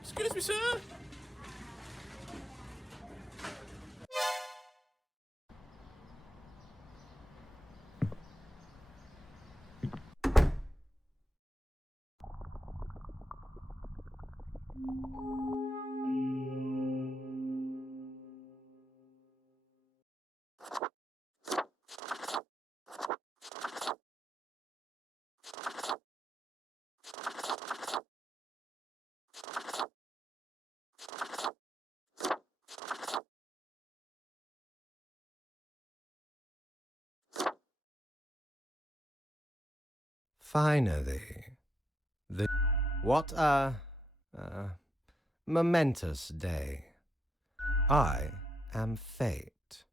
Excuse me, sir. Finally, what a momentous day. I am fate.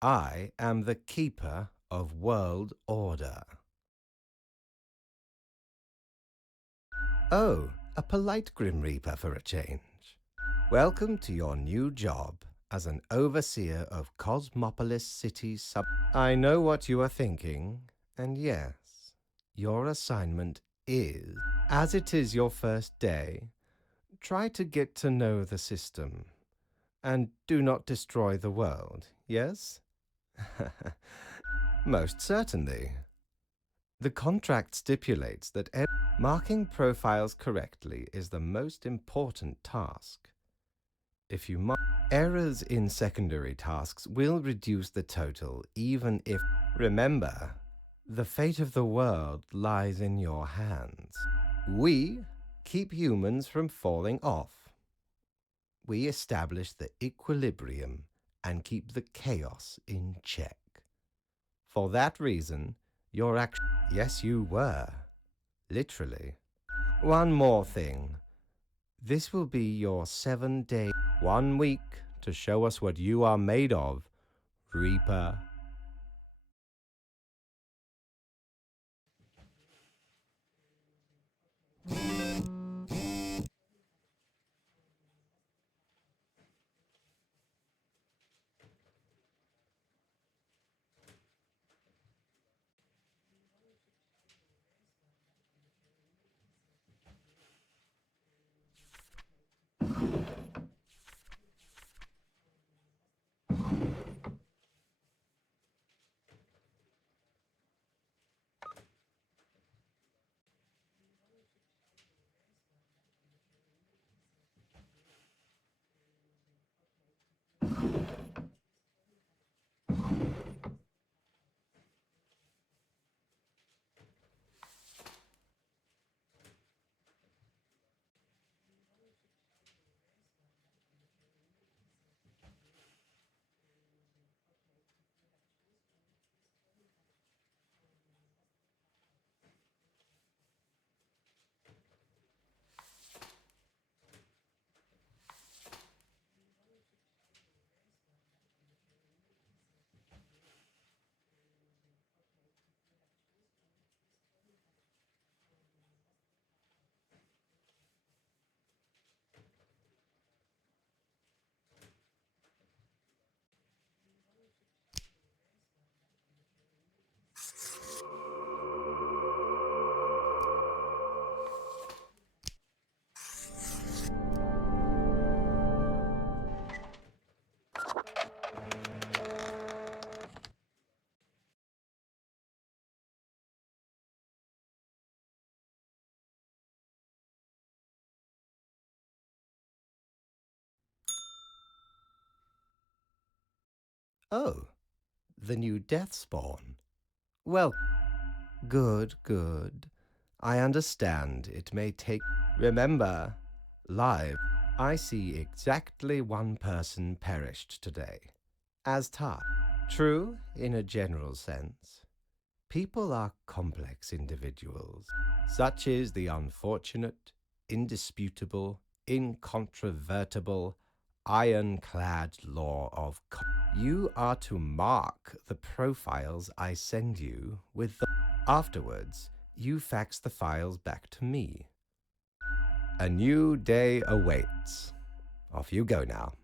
I am the keeper of world order. Oh, a polite Grim Reaper for a change. Welcome to your new job as an overseer of Cosmopolis City's sub. I know what you are thinking, and yes, your assignment is, as it is your first day, try to get to know the system, and do not destroy the world, yes? Most certainly. The contract stipulates that marking profiles correctly is the most important task. If you mark errors in secondary tasks will reduce the total, even if... Remember, the fate of the world lies in your hands. We keep humans from falling off. We establish the equilibrium and keep the chaos in check. For that reason, your action... Yes, you were. Literally. One more thing. This will be your 7-day, 1 week to show us what you are made of, Reaper. Oh, the new death spawn. Well, good, good. I understand it may take... Remember, live, I see exactly 1 person perished today. As tasked. True, in a general sense. People are complex individuals. Such is the unfortunate, indisputable, incontrovertible, ironclad law of... You are to mark the profiles I send you with the... Afterwards, you fax the files back to me. A new day awaits. Off you go now.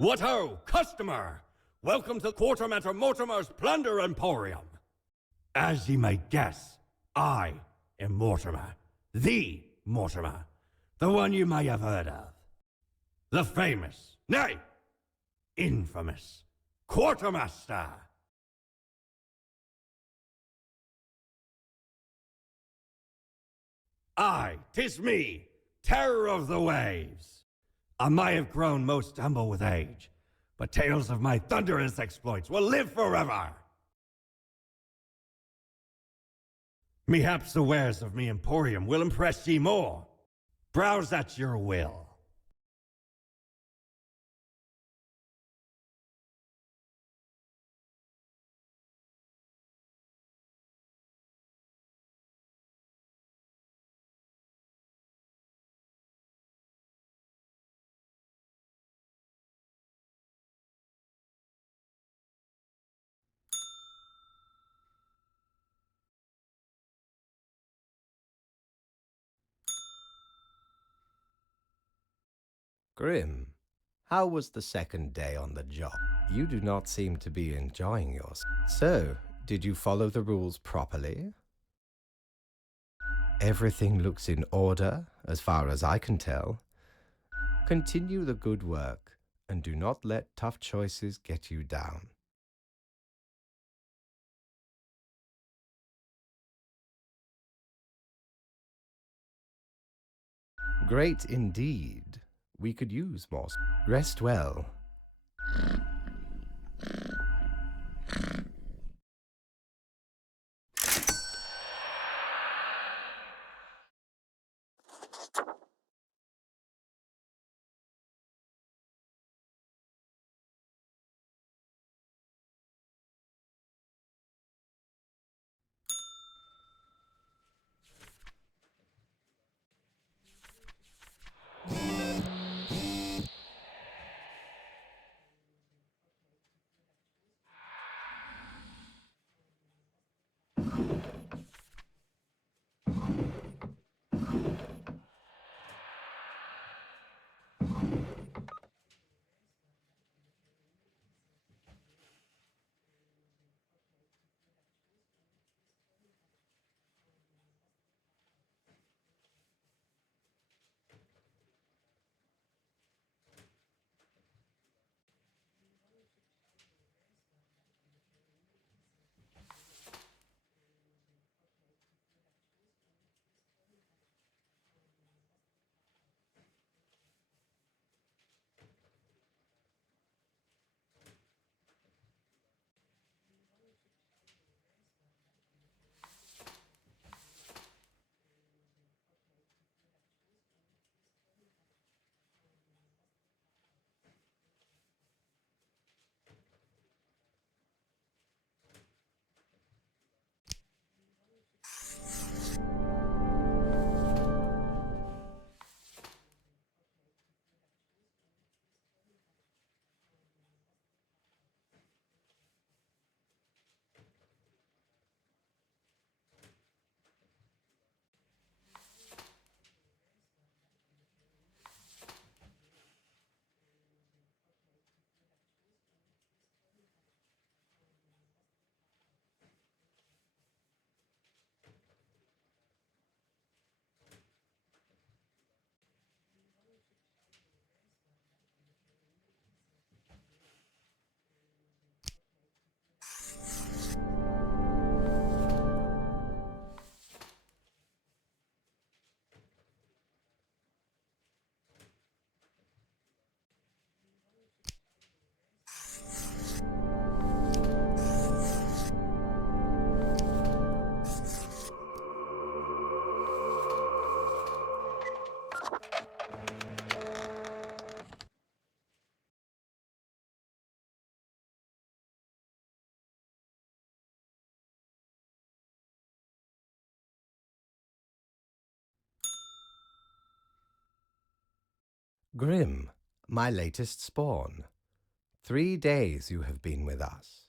What ho, customer! Welcome to Quartermaster Mortimer's Plunder Emporium. As ye may guess, I am Mortimer, the Mortimer, the one you may have heard of. The famous, nay, infamous Quartermaster. Aye, 'tis me, terror of the waves. I may have grown most humble with age, but tales of my thunderous exploits will live forever. Mehaps the wares of me emporium will impress ye more. Browse at your will. Grim, how was the second day on the job? You do not seem to be enjoying yourself. So, did you follow the rules properly? Everything looks in order, as far as I can tell. Continue the good work, and do not let tough choices get you down. Great indeed. We could use more. Rest well. Grim, my latest spawn. 3 days you have been with us.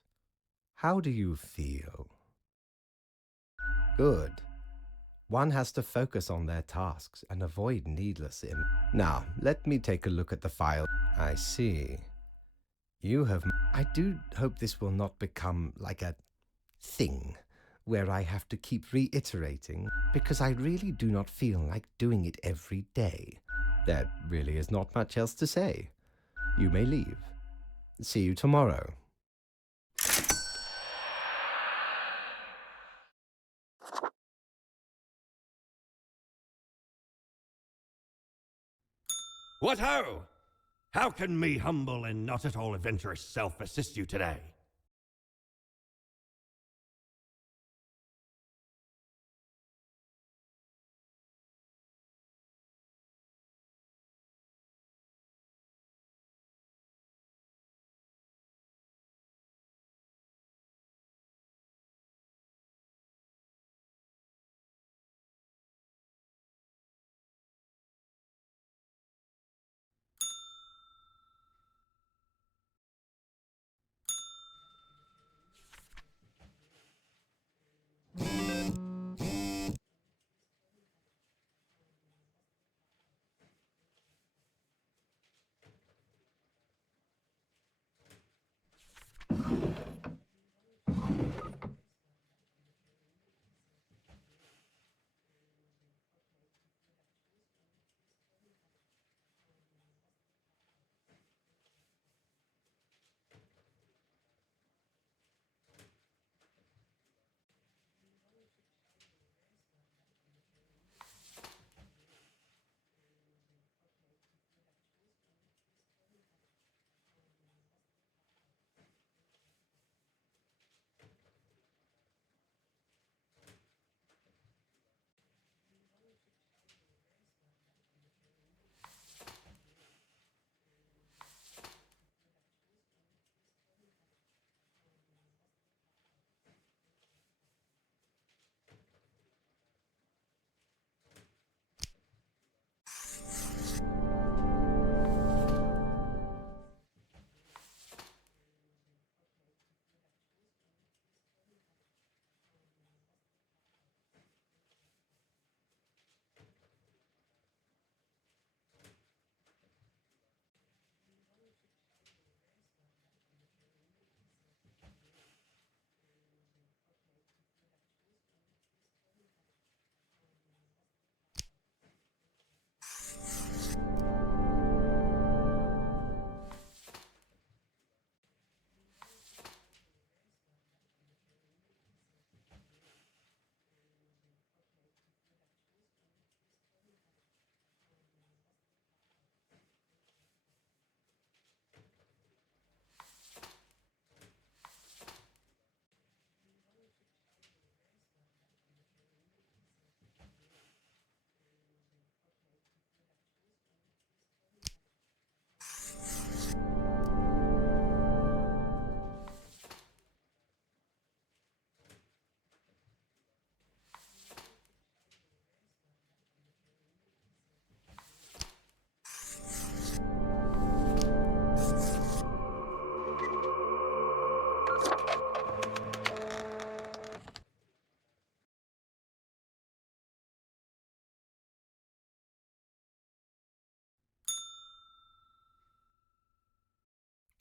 How do you feel? Good. One has to focus on their tasks and avoid needless Now, let me take a look at the file. I see. You have... I do hope this will not become like a thing where I have to keep reiterating, because I really do not feel like doing it every day. There really is not much else to say. You may leave. See you tomorrow. What ho! How can me humble and not at all adventurous self assist you today?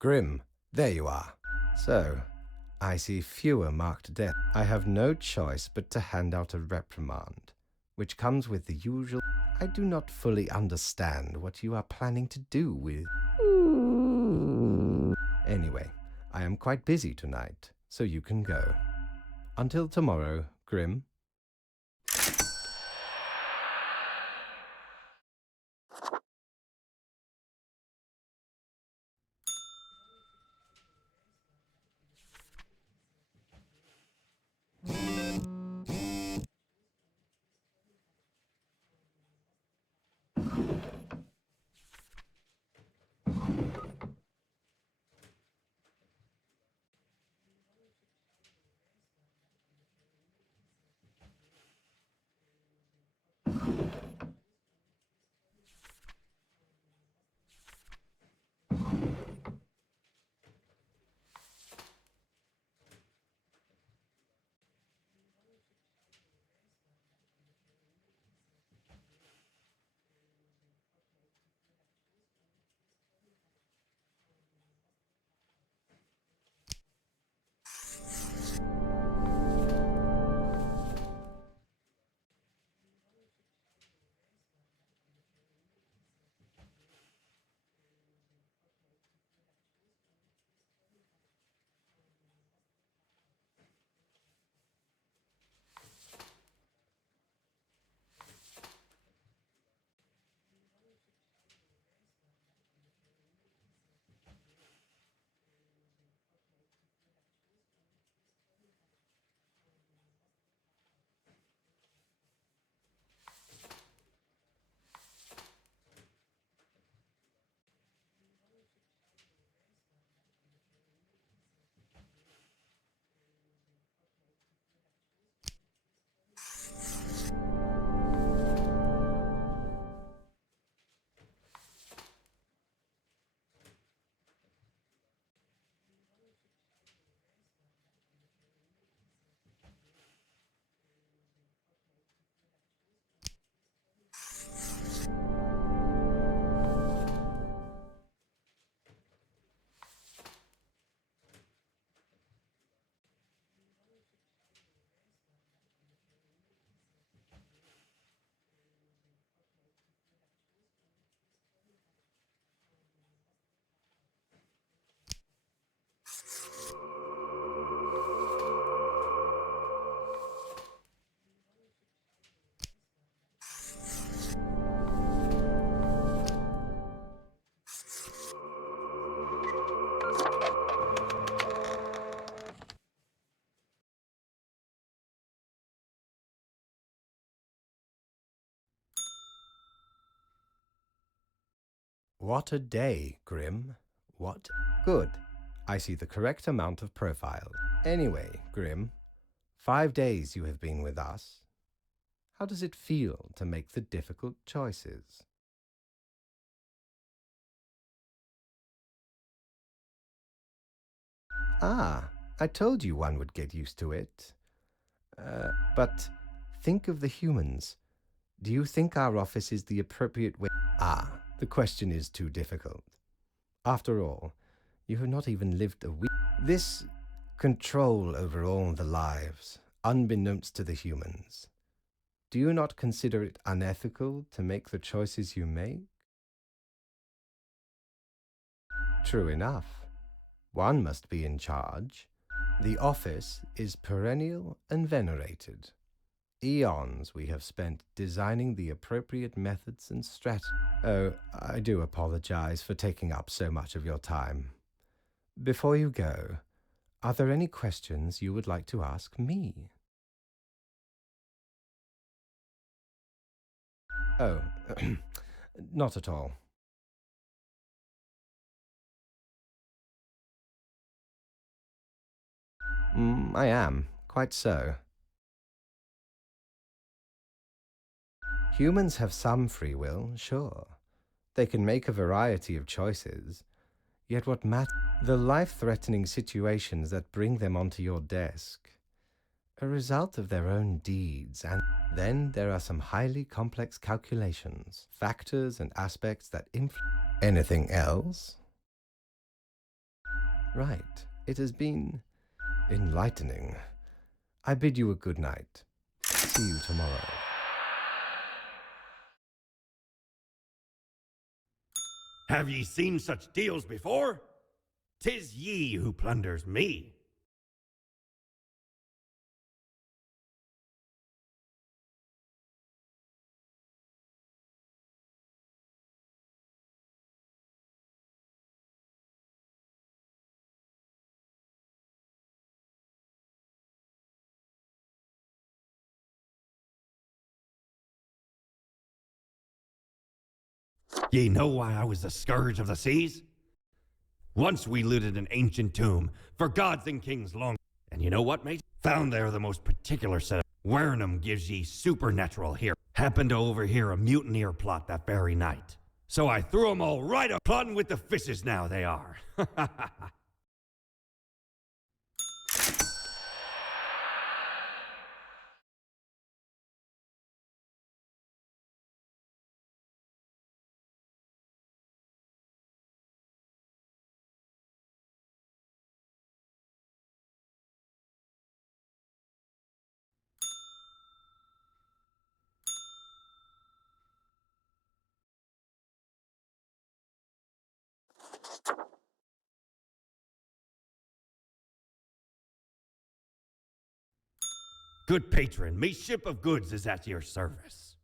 Grim, there you are. So, I see fewer marked deaths. I have no choice but to hand out a reprimand, which comes with the usual... I do not fully understand what you are planning to do with... Anyway, I am quite busy tonight, so you can go. Until tomorrow, Grim. What a day, Grim. What? Good. I see the correct amount of profile. Anyway, Grim, 5 days you have been with us. How does it feel to make the difficult choices? Ah, I told you one would get used to it. But think of the humans. Do you think our office is the appropriate way? Ah, the question is too difficult. After all, you have not even lived a week. This control over all the lives, unbeknownst to the humans. Do you not consider it unethical to make the choices you make? True enough. One must be in charge. The office is perennial and venerated. Eons we have spent designing the appropriate methods and strategies. Oh, I do apologize for taking up so much of your time. Before you go, are there any questions you would like to ask me? Oh, not at all. I am, quite so. Humans have some free will, sure. They can make a variety of choices. Yet what matters? The life-threatening situations that bring them onto your desk. A result of their own deeds, and then there are some highly complex calculations, factors and aspects that influence. Anything else? Right. It has been enlightening. I bid you a good night. See you tomorrow. Have ye seen such deals before? 'Tis ye who plunders me. Ye know why I was the scourge of the seas? Once we looted an ancient tomb for gods and kings long. And you know what, mate? Found there the most particular set of. Wernham gives ye supernatural here. Happened to overhear a mutineer plot that very night. So I threw 'em all right up, plotting with the fishes now they are. Good patron, me ship of goods is at your service.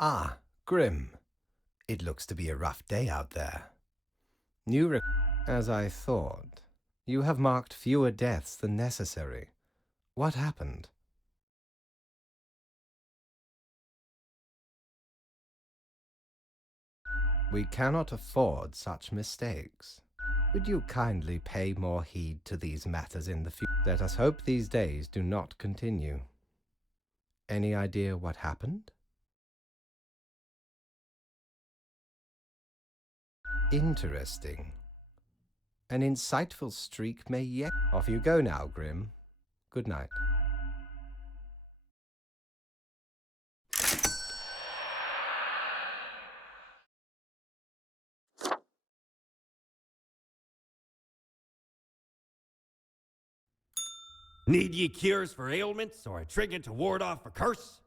Ah, Grim. It looks to be a rough day out there. As I thought, you have marked fewer deaths than necessary. What happened? We cannot afford such mistakes. Would you kindly pay more heed to these matters in the future? Let us hope these days do not continue. Any idea what happened? Interesting. An insightful streak may yet... Off you go now, Grim. Good night. Need ye cures for ailments or a trinket to ward off a curse?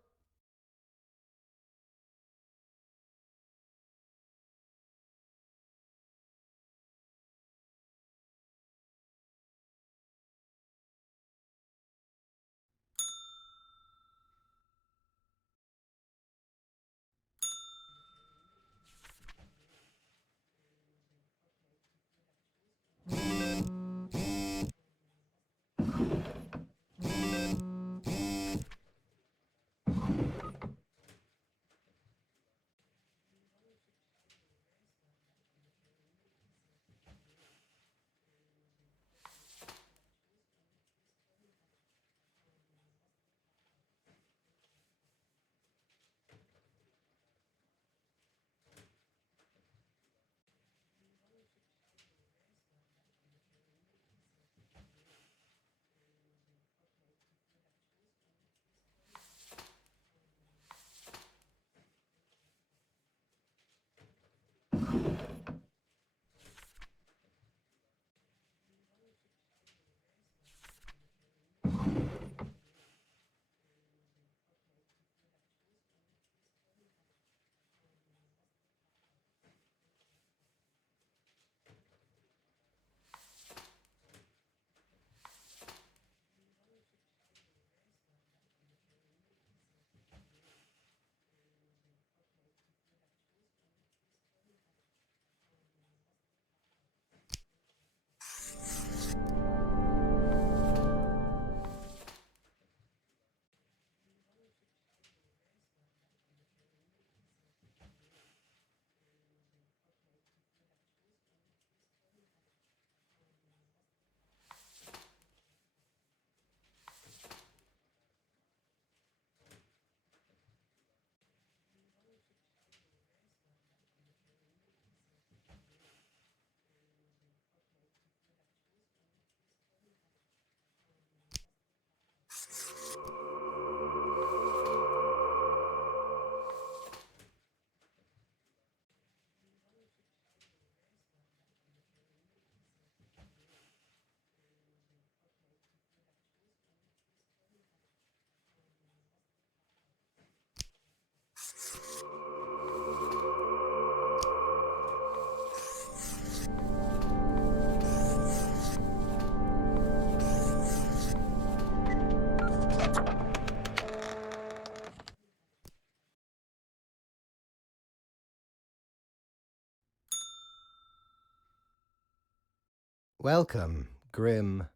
Welcome, Grim.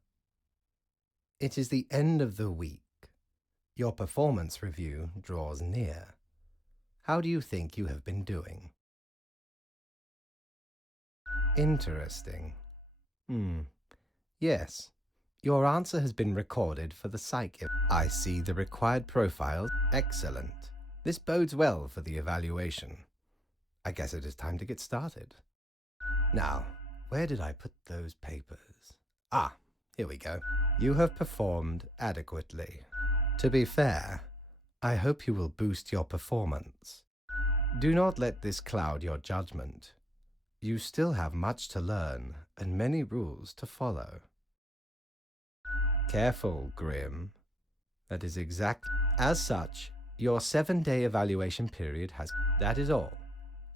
It is the end of the week. Your performance review draws near. How do you think you have been doing? Interesting. Yes. Your answer has been recorded for the psych. I see the required profile. Excellent. This bodes well for the evaluation. I guess it is time to get started. Now, where did I put those papers? Ah, here we go. You have performed adequately. To be fair, I hope you will boost your performance. Do not let this cloud your judgment. You still have much to learn and many rules to follow. Careful, Grim. That is exact. As such, your 7-day evaluation period has... That is all.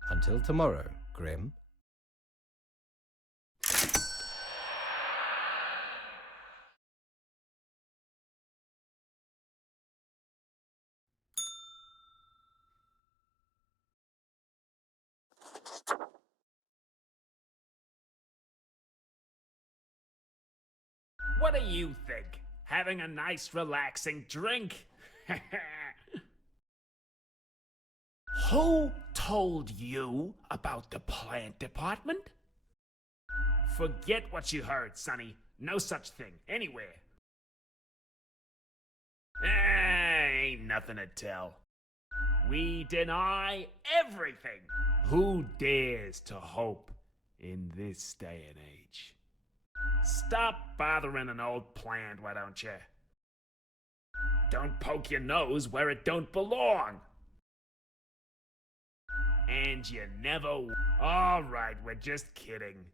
Until tomorrow, Grim. What do you think? Having a nice relaxing drink? Who told you about the plant department? Forget what you heard, Sonny. No such thing, anywhere. Ain't nothing to tell. We deny everything. Who dares to hope in this day and age? Stop bothering an old plant, why don't you? Don't poke your nose where it don't belong. And you never... All right, we're just kidding.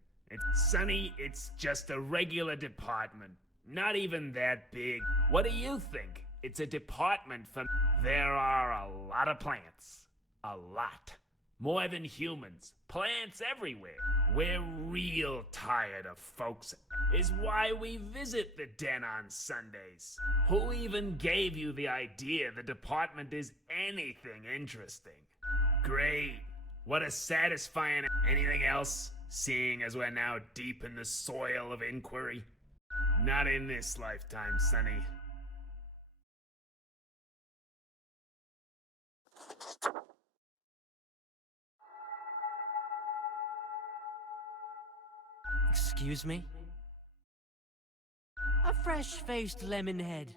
Sonny, it's just a regular department. Not even that big. What do you think? It's a department for... There are a lot of plants. A lot. More than humans. Plants everywhere. We're real tired of folks. Is why we visit the den on Sundays. Who even gave you the idea the department is anything interesting? Great. What a satisfying... Anything else? Seeing as we're now deep in the soil of inquiry? Not in this lifetime, Sonny. Excuse me? A fresh-faced lemon head.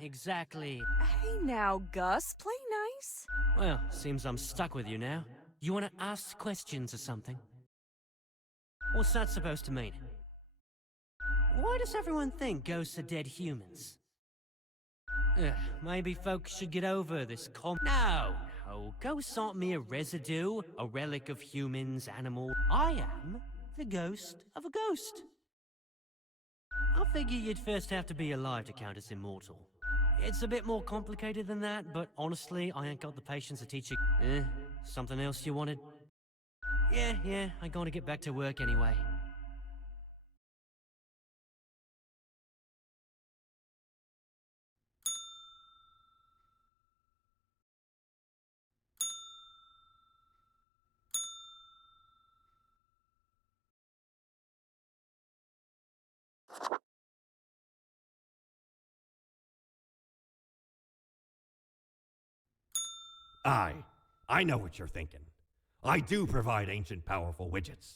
Exactly. Hey now, Gus, play nice. Well, seems I'm stuck with you now. You want to ask questions or something? What's that supposed to mean? Why does everyone think ghosts are dead humans? Maybe folks should get over this No, ghosts aren't mere residue, a relic of humans, animal. I am the ghost of a ghost. I figure you'd first have to be alive to count as immortal. It's a bit more complicated than that, but honestly, I ain't got the patience to teach you. Something else you wanted? Yeah, I'm gonna get back to work anyway. I know what you're thinking. I do provide ancient powerful widgets.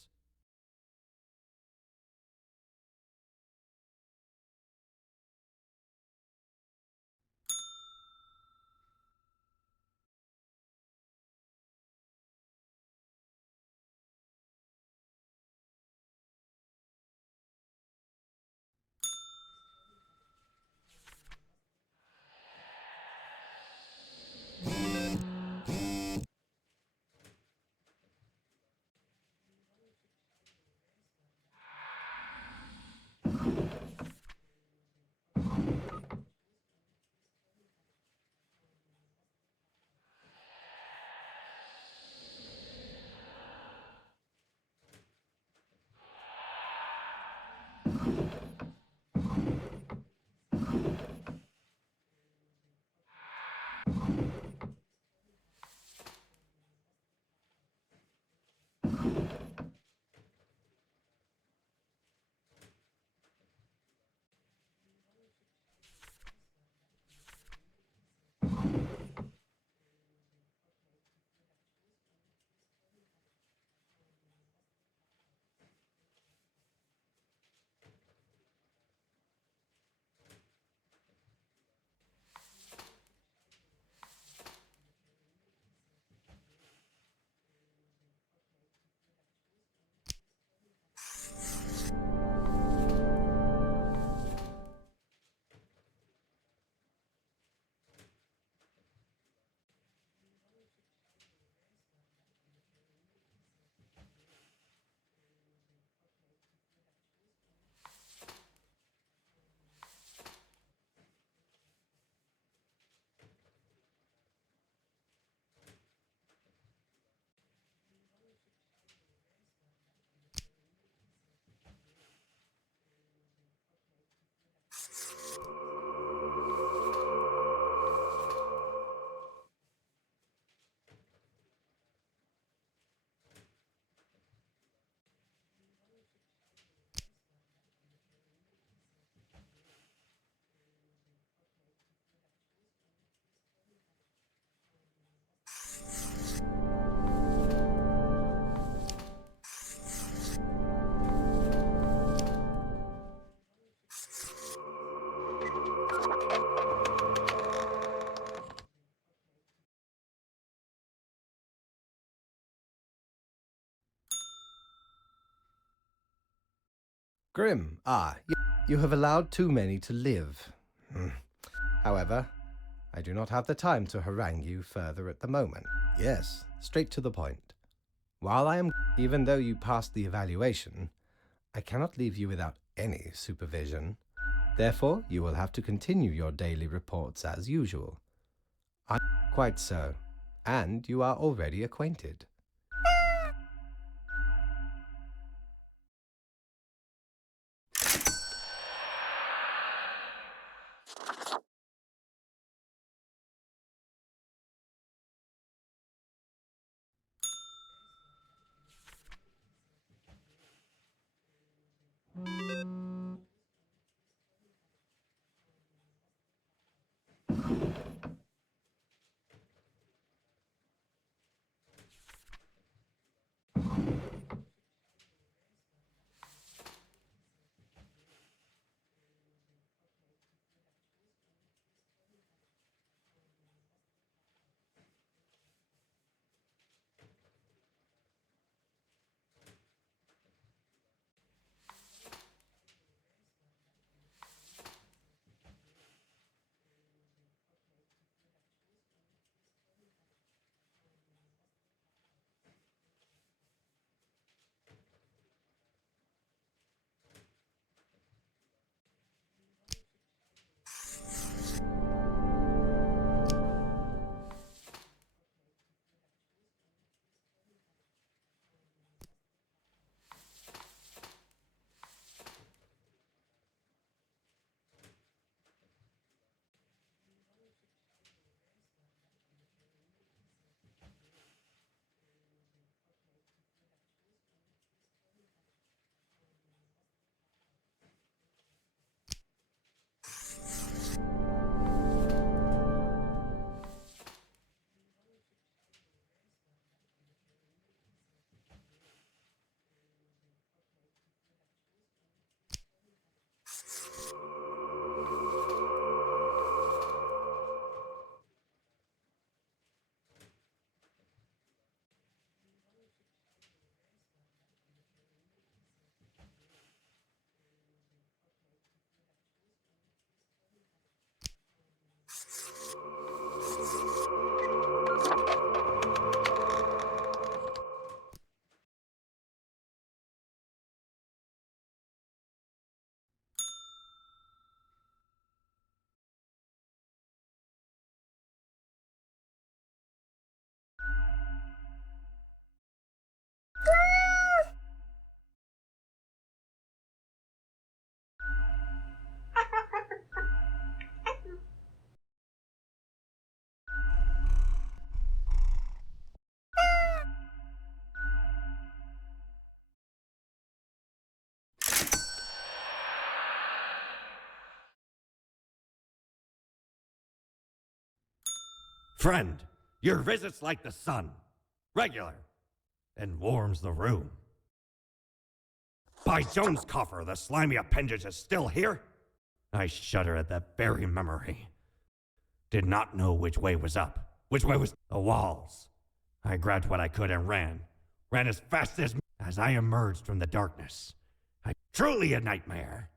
Grim, you have allowed too many to live. However, I do not have the time to harangue you further at the moment. Yes, straight to the point. Even though you passed the evaluation, I cannot leave you without any supervision. Therefore, you will have to continue your daily reports as usual. Quite so, and you are already acquainted. Friend, your visit's like the sun. Regular. And warms the room. By Jones' coffer, the slimy appendage is still here? I shudder at that very memory. Did not know which way was up, which way was the walls. I grabbed what I could and ran. Ran as fast as I emerged from the darkness. Truly a nightmare.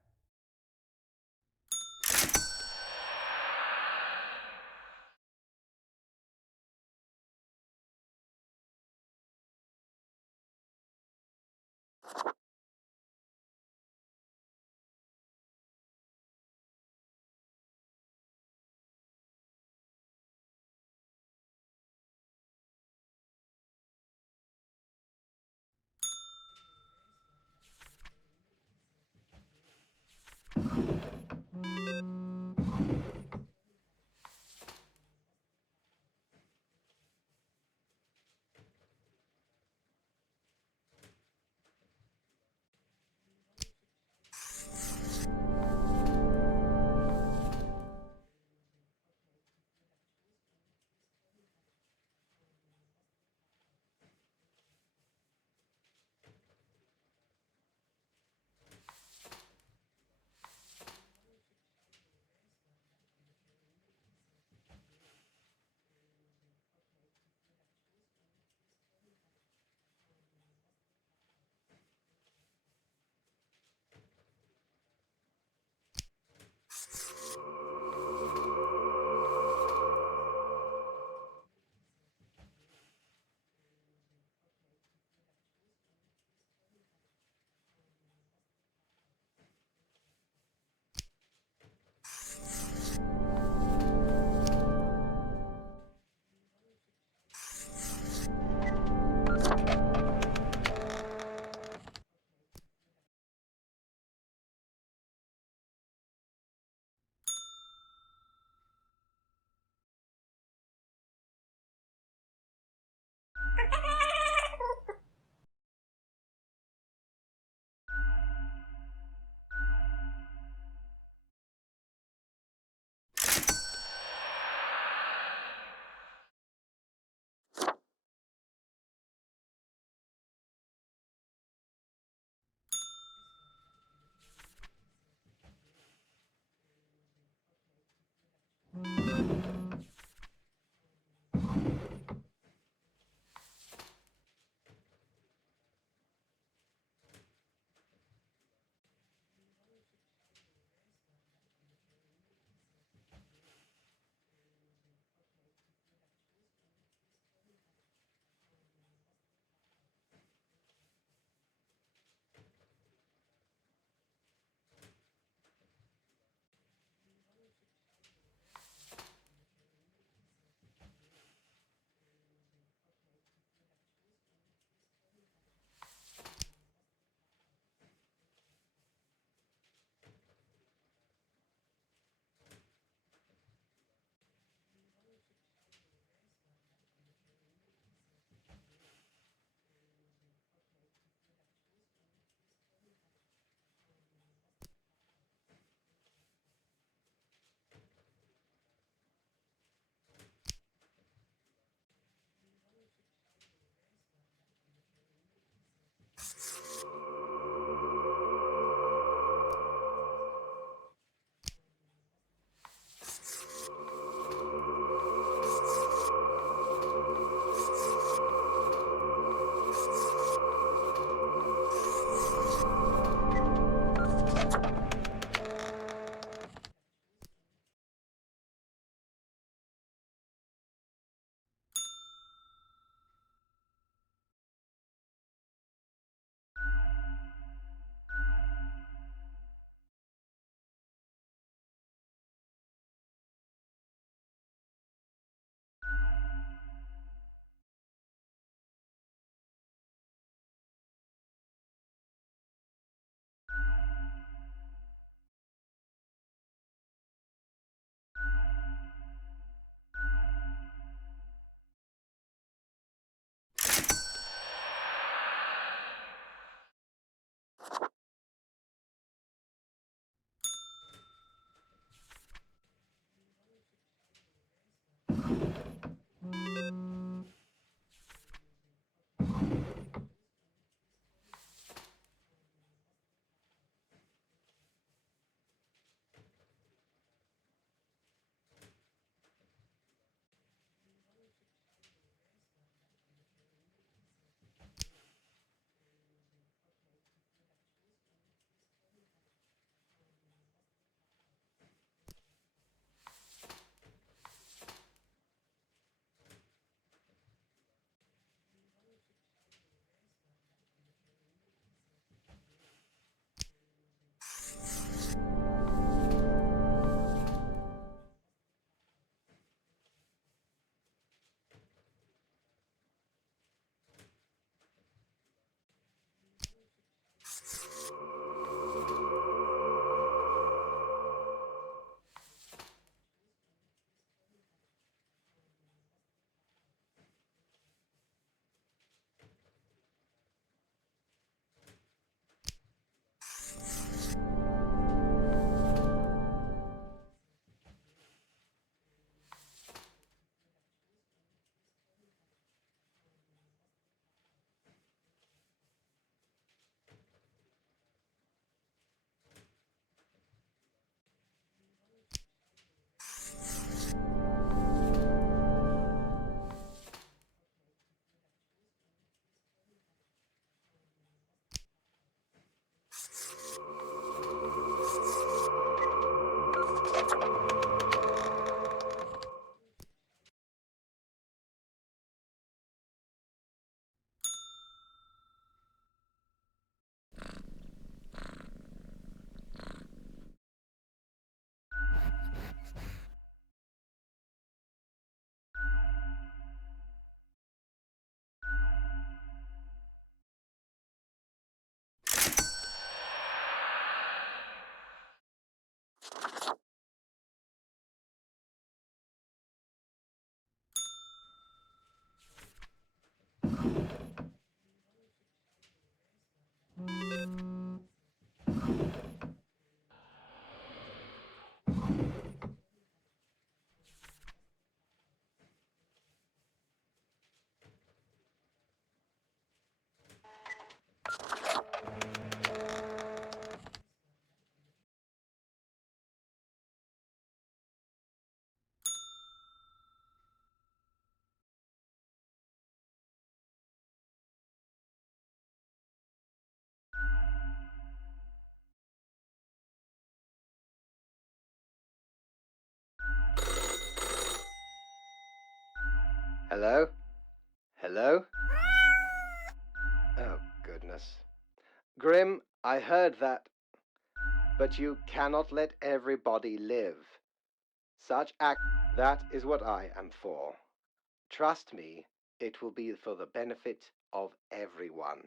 Hello? Hello? Oh, goodness. Grim, I heard that. But you cannot let everybody live. Such act, that is what I am for. Trust me, it will be for the benefit of everyone.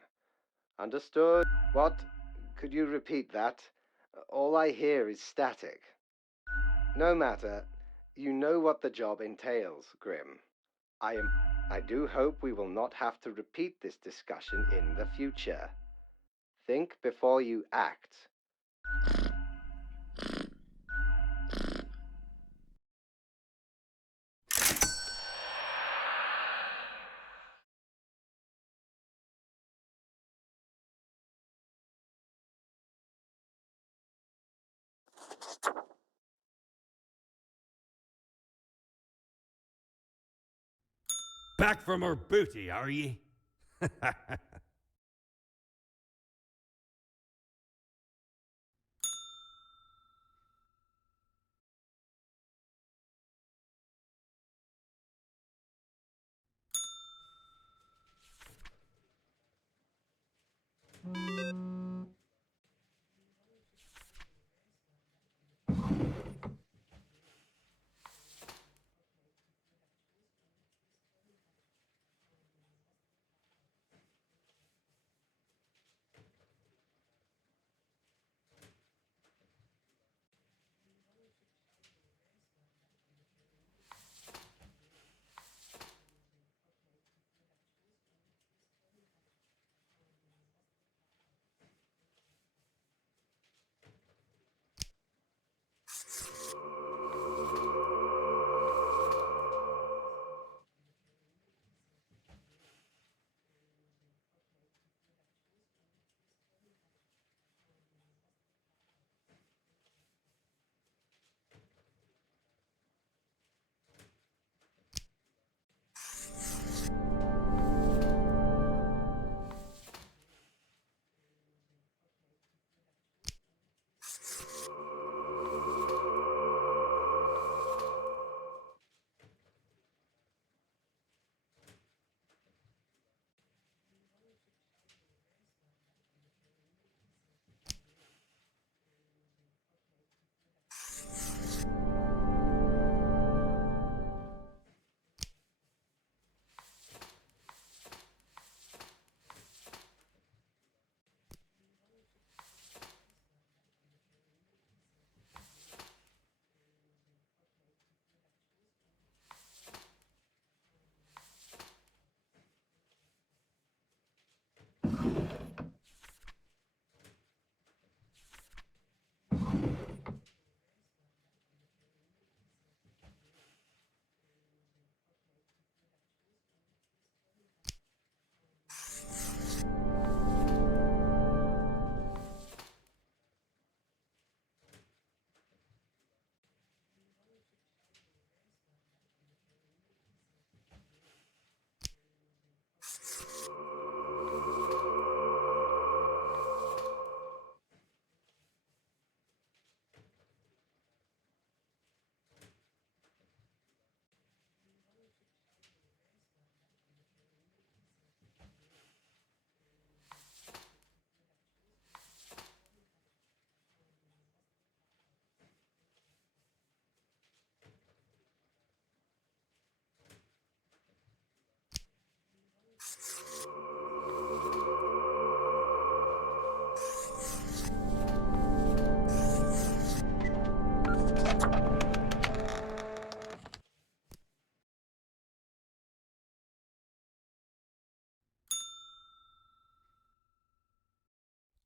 Understood? What? Could you repeat that? All I hear is static. No matter. You know what the job entails, Grim. I do hope we will not have to repeat this discussion in the future. Think before you act. Back from our booty, are ye?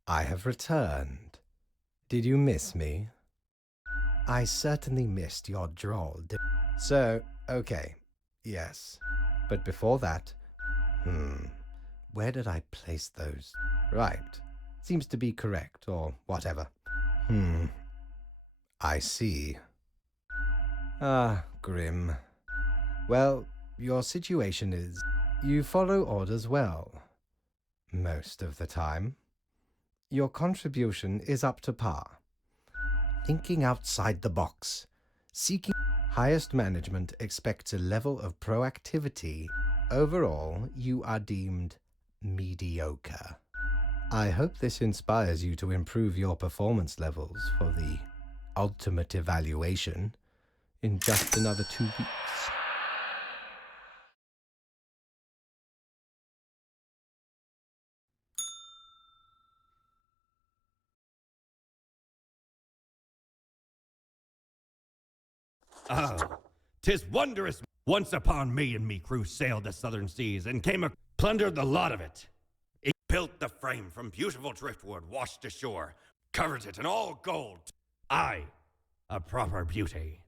I have returned. Did you miss me? I certainly missed your drawl. So, okay, yes. But before that, where did I place those? Right. Seems to be correct, or whatever. I see. Ah, Grim. Well, your situation is... You follow orders well. Most of the time. Your contribution is up to par. Thinking outside the box. Seeking... Highest management expects a level of proactivity. Overall, you are deemed mediocre. I hope this inspires you to improve your performance levels for the ultimate evaluation in just another 2 weeks. Oh, 'tis wondrous. Once upon me and me crew sailed the southern seas and plundered the lot of it. It built the frame from beautiful driftwood washed ashore, covered it in all gold. Aye, a proper beauty.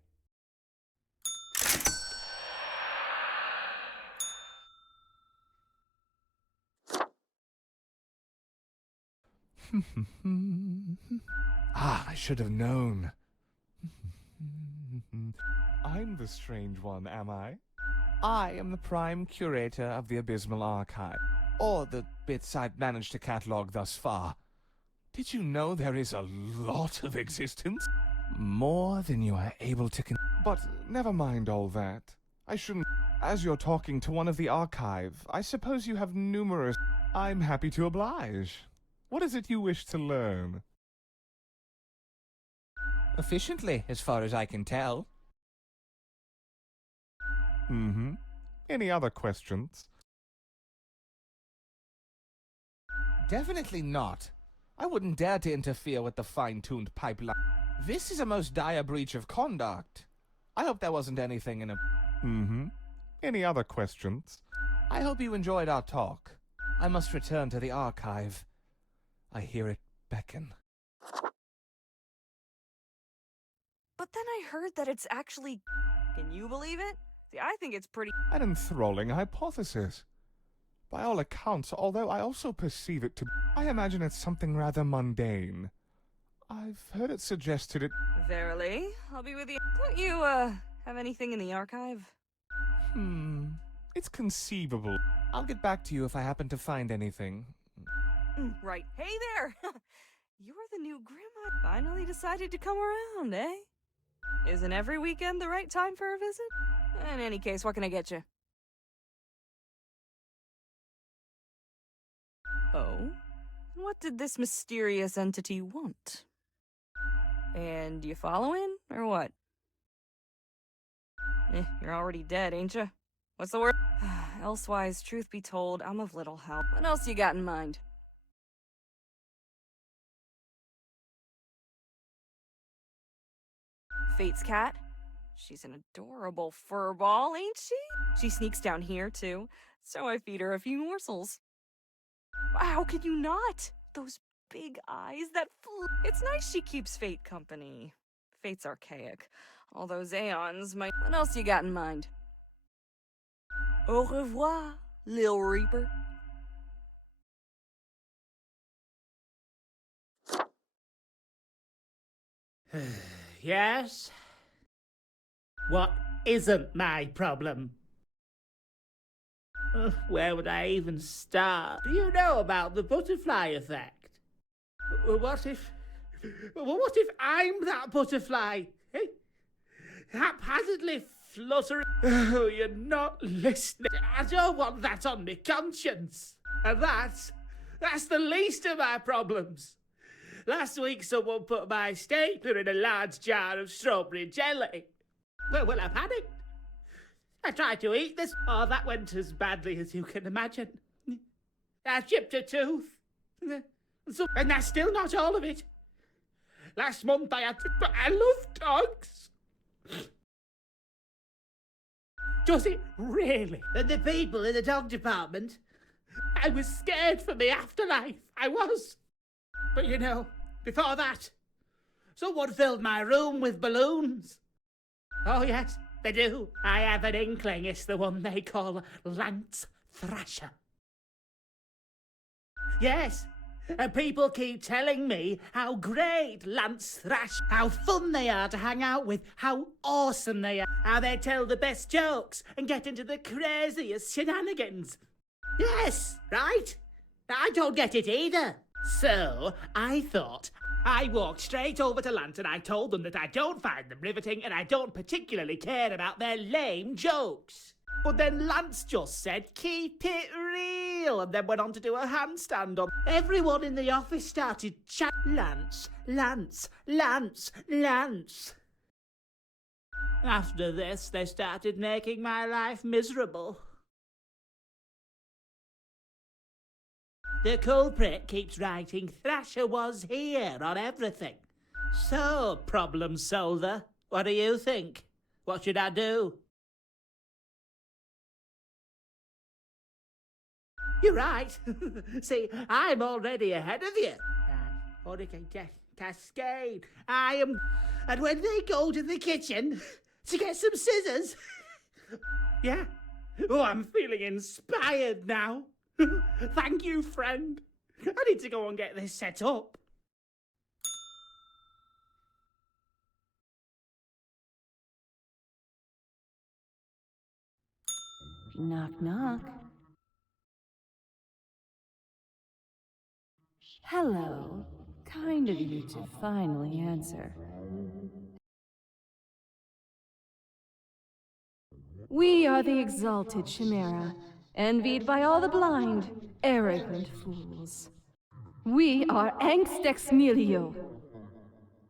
I should have known. I'm the strange one, am I? I am the prime curator of the Abysmal Archive, or the bits I've managed to catalogue thus far. Did you know there is a lot of existence? More than you are able to But never mind all that. I shouldn't... As you're talking to one of the archive, I suppose you have numerous... I'm happy to oblige. What is it you wish to learn? Efficiently, as far as I can tell. Any other questions? Definitely not. I wouldn't dare to interfere with the fine-tuned pipeline. This is a most dire breach of conduct. I hope there wasn't anything in a... Any other questions? I hope you enjoyed our talk. I must return to the archive. I hear it beckon. But then I heard that it's actually... Can you believe it? See, I think it's pretty... An enthralling hypothesis. By all accounts, although I also perceive it to... I imagine it's something rather mundane. I've heard it suggested it... Verily, I'll be with you. Don't you, have anything in the archive? It's conceivable. I'll get back to you if I happen to find anything. Right. Hey there! You're the new Grandma. Finally decided to come around, eh? Isn't every weekend the right time for a visit? In any case, what can I get you? Oh? What did this mysterious entity want? And you following, or what? You're already dead, ain't you? What's the word? Elsewise, truth be told, I'm of little help. What else you got in mind? Fate's cat? She's an adorable furball, ain't she? She sneaks down here, too, so I feed her a few morsels. How could you not? Those big eyes, that It's nice she keeps Fate company. Fate's archaic. All those aeons might... What else you got in mind? Au revoir, Lil Reaper. Yes? What isn't my problem? Where would I even start? Do you know about the butterfly effect? What if I'm that butterfly? Eh? Haphazardly fluttering. Oh, you're not listening. I don't want that on my conscience. And that's the least of my problems. Last week, someone put my stapler in a large jar of strawberry jelly. Well, I panicked. I tried to eat this. Oh, that went as badly as you can imagine. I chipped a tooth. And that's still not all of it. Last month I love dogs. Does it really? And the people in the dog department? I was scared for the afterlife. I was. But you know, before that, someone filled my room with balloons. Oh yes, they do. I have an inkling it's the one they call Lance Thrasher. Yes, and people keep telling me how great Lance Thrash, how fun they are to hang out with, how awesome they are, how they tell the best jokes and get into the craziest shenanigans. Yes, right? I don't get it either. So I thought I walked straight over to Lance and I told them that I don't find them riveting and I don't particularly care about their lame jokes. But then Lance just said, keep it real, and then went on to do a handstand on. Everyone in the office started chatting, Lance, Lance, Lance, Lance. After this, they started making my life miserable. The culprit keeps writing Thrasher was here on everything. So, problem solver, what do you think? What should I do? You're right. See, I'm already ahead of you. Hurricane Cascade. I am... And when they go to the kitchen to get some scissors... Yeah. Oh, I'm feeling inspired now. Thank you, friend. I need to go and get this set up. Knock, knock. Hello. Kind of you to finally answer. We are the exalted Chimera, envied by all the blind, arrogant fools. We are Angst Ex Nihilo.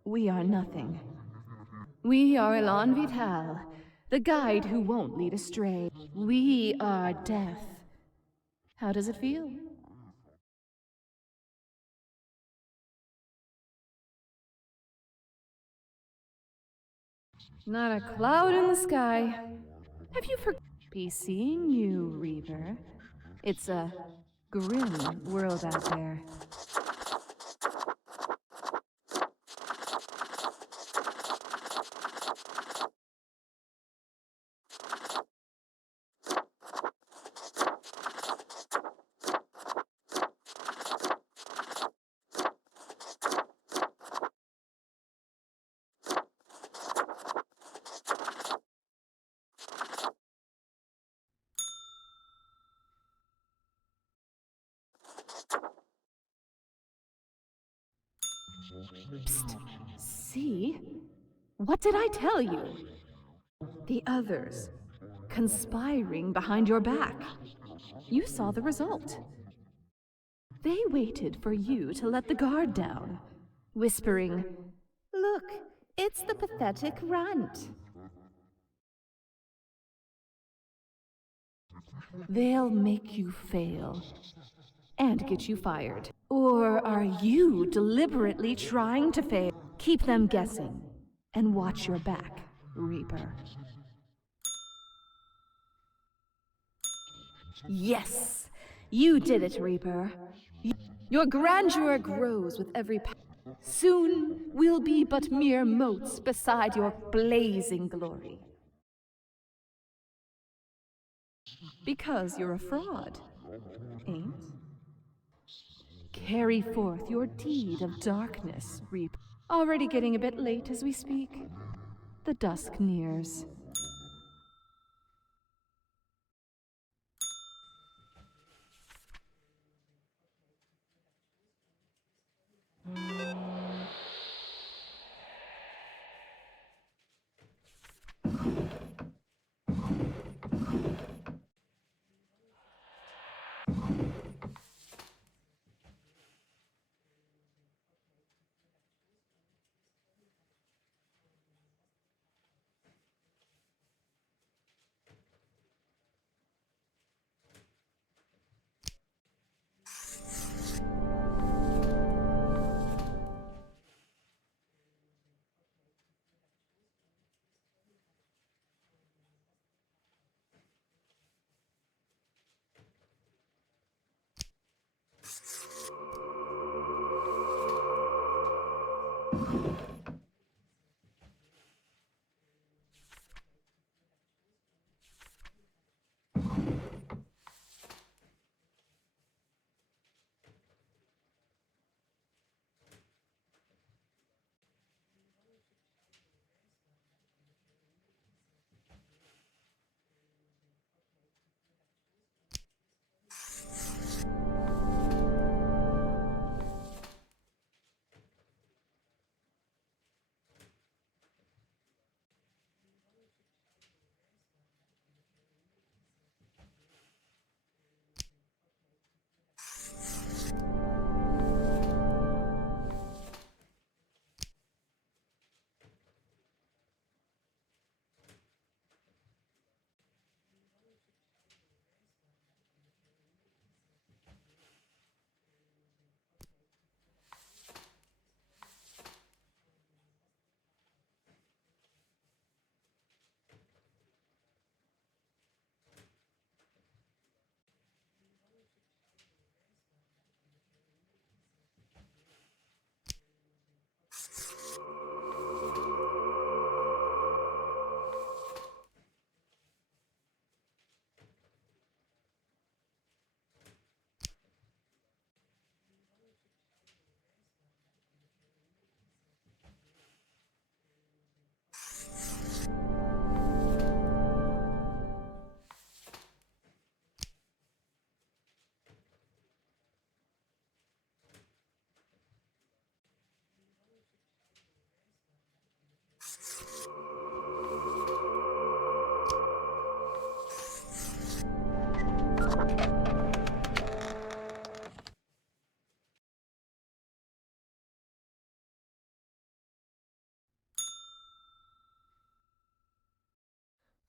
We are nothing. We are Elan Vital, the guide who won't lead astray. We are death. How does it feel? Not a cloud in the sky. Have you forgotten? Be seeing you, Reaper. It's a grim world out there. Psst. See? What did I tell you? The others, conspiring behind your back. You saw the result. They waited for you to let the guard down, whispering, "Look, it's the pathetic runt." They'll make you fail and get you fired. Or are you deliberately trying to fail? Keep them guessing and watch your back, Reaper. Yes, you did it, Reaper. Your grandeur grows with every Soon we'll be but mere motes beside your blazing glory. Because you're a fraud, ain't? Carry forth your deed of darkness, Reaper. Already getting a bit late as we speak. The dusk nears.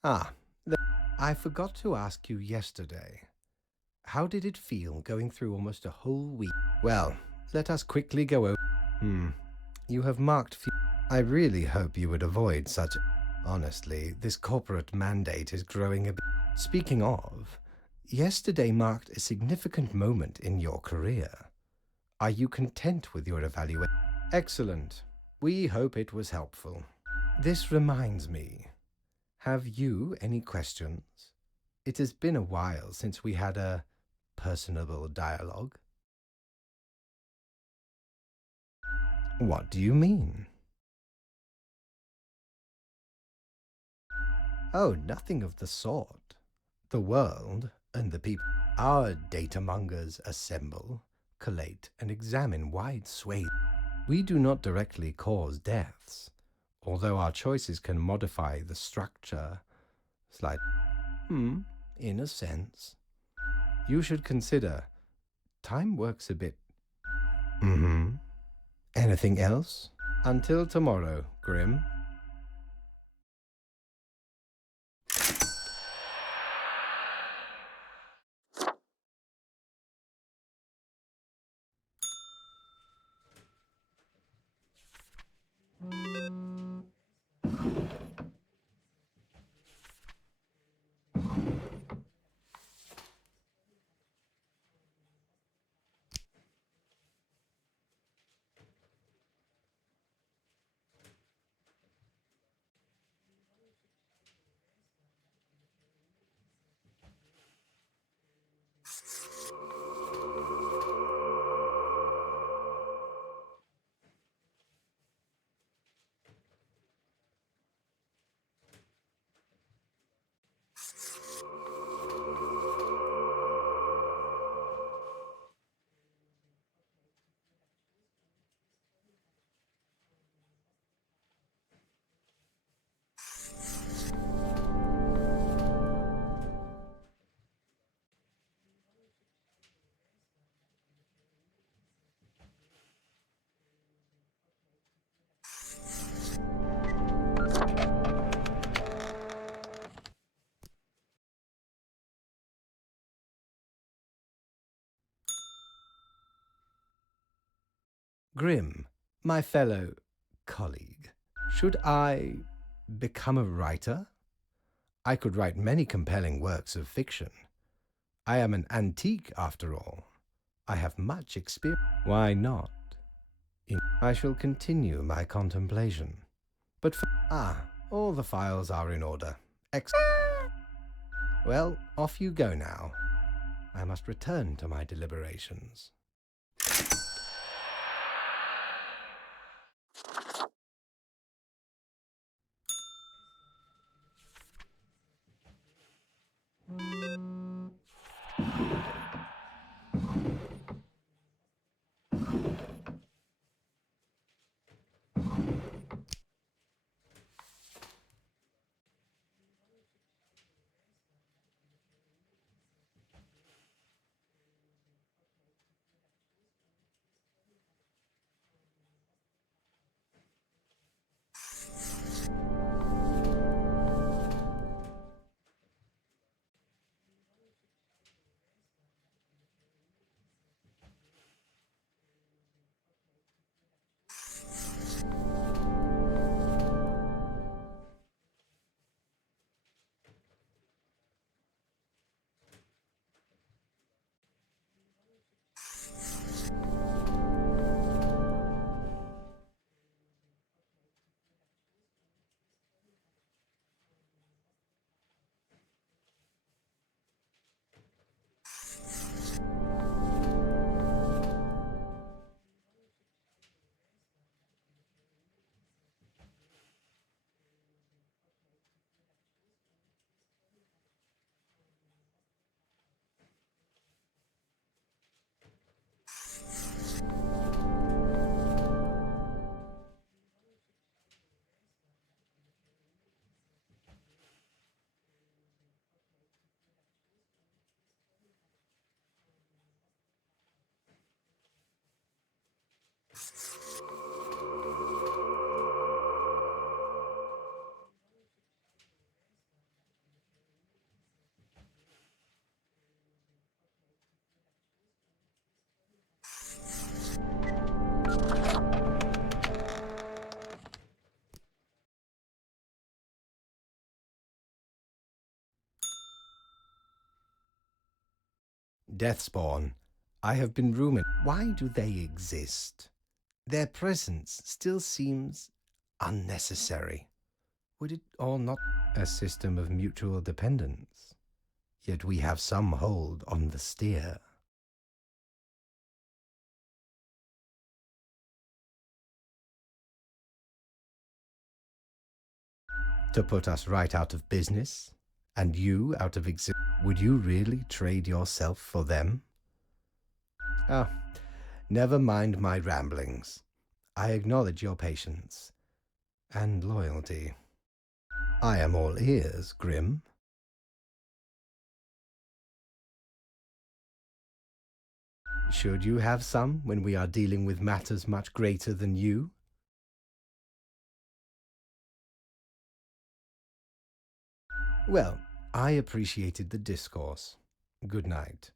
Ah, I forgot to ask you yesterday. How did it feel going through almost a whole week? Well, let us quickly go over. You have marked few. I really hope you would avoid such. Honestly, this corporate mandate is growing a bit. Speaking of, yesterday marked a significant moment in your career. Are you content with your evaluation? Excellent. We hope it was helpful. This reminds me. Have you any questions? It has been a while since we had a personable dialogue. What do you mean? Oh, nothing of the sort. The world and the people, our data mongers assemble, collate, and examine wide swathes. We do not directly cause deaths, although our choices can modify the structure slightly. In a sense. You should consider. Time works a bit. Anything else? Until tomorrow, Grim. Grim, my fellow colleague, should I become a writer? I could write many compelling works of fiction. I am an antique, after all. I have much experience. Why not? I shall continue my contemplation. But all the files are in order. Excellent. Well, off you go now. I must return to my deliberations. Deathspawn. I have been rumored. Why do they exist? Their presence still seems unnecessary. Would it all not a system of mutual dependence? Yet we have some hold on the steer. To put us right out of business, and you out of existence, would you really trade yourself for them? Ah, never mind my ramblings. I acknowledge your patience and loyalty. I am all ears, Grim. Should you have some when we are dealing with matters much greater than you? Well, I appreciated the discourse. Good night.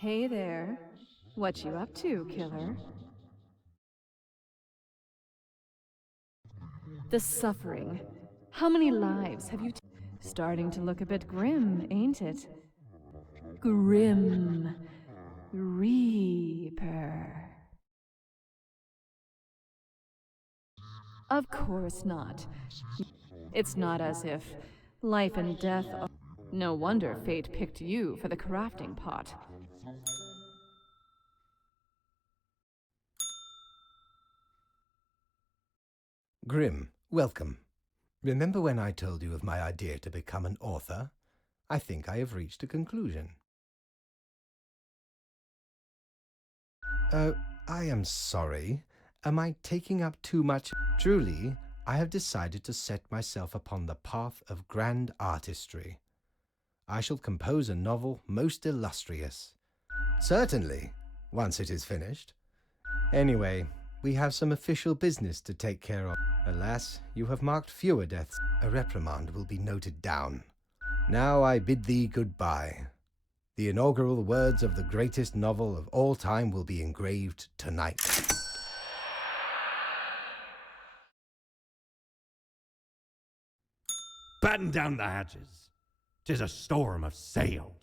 Hey there. What you up to, killer? The suffering. How many lives have you starting to look a bit grim, ain't it? Grim Reaper. Of course not. It's not as if life and death are... No wonder fate picked you for the crafting pot. Grim, welcome. Remember when I told you of my idea to become an author? I think I have reached a conclusion. I am sorry. Am I taking up too much? Truly, I have decided to set myself upon the path of grand artistry. I shall compose a novel most illustrious. Certainly, once it is finished. Anyway, we have some official business to take care of. Alas, you have marked fewer deaths. A reprimand will be noted down. Now I bid thee goodbye. The inaugural words of the greatest novel of all time will be engraved tonight. Batten down the hatches. 'Tis a storm of sails.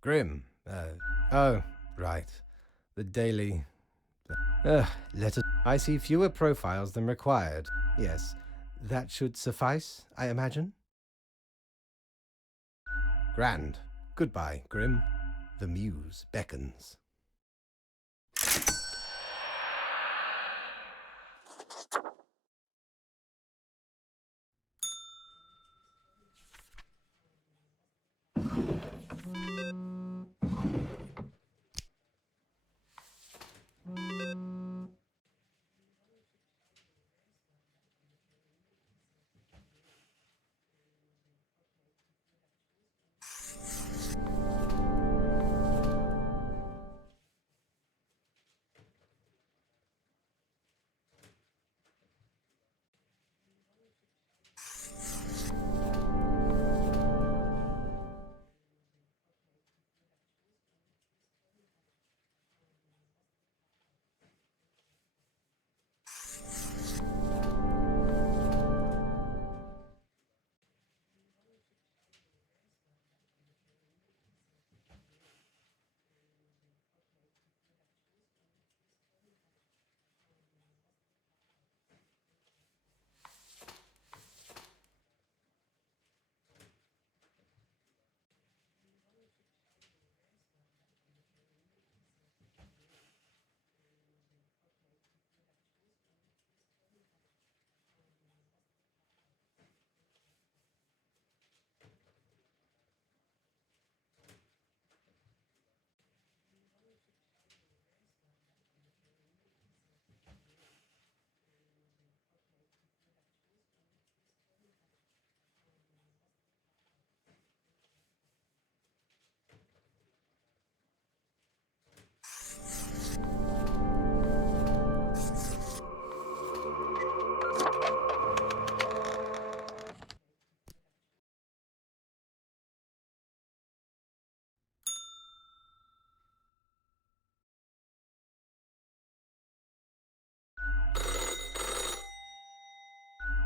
Grim. Oh, right. The daily... letter... I see fewer profiles than required. Yes, that should suffice, I imagine. Grand. Goodbye, Grim. The muse beckons.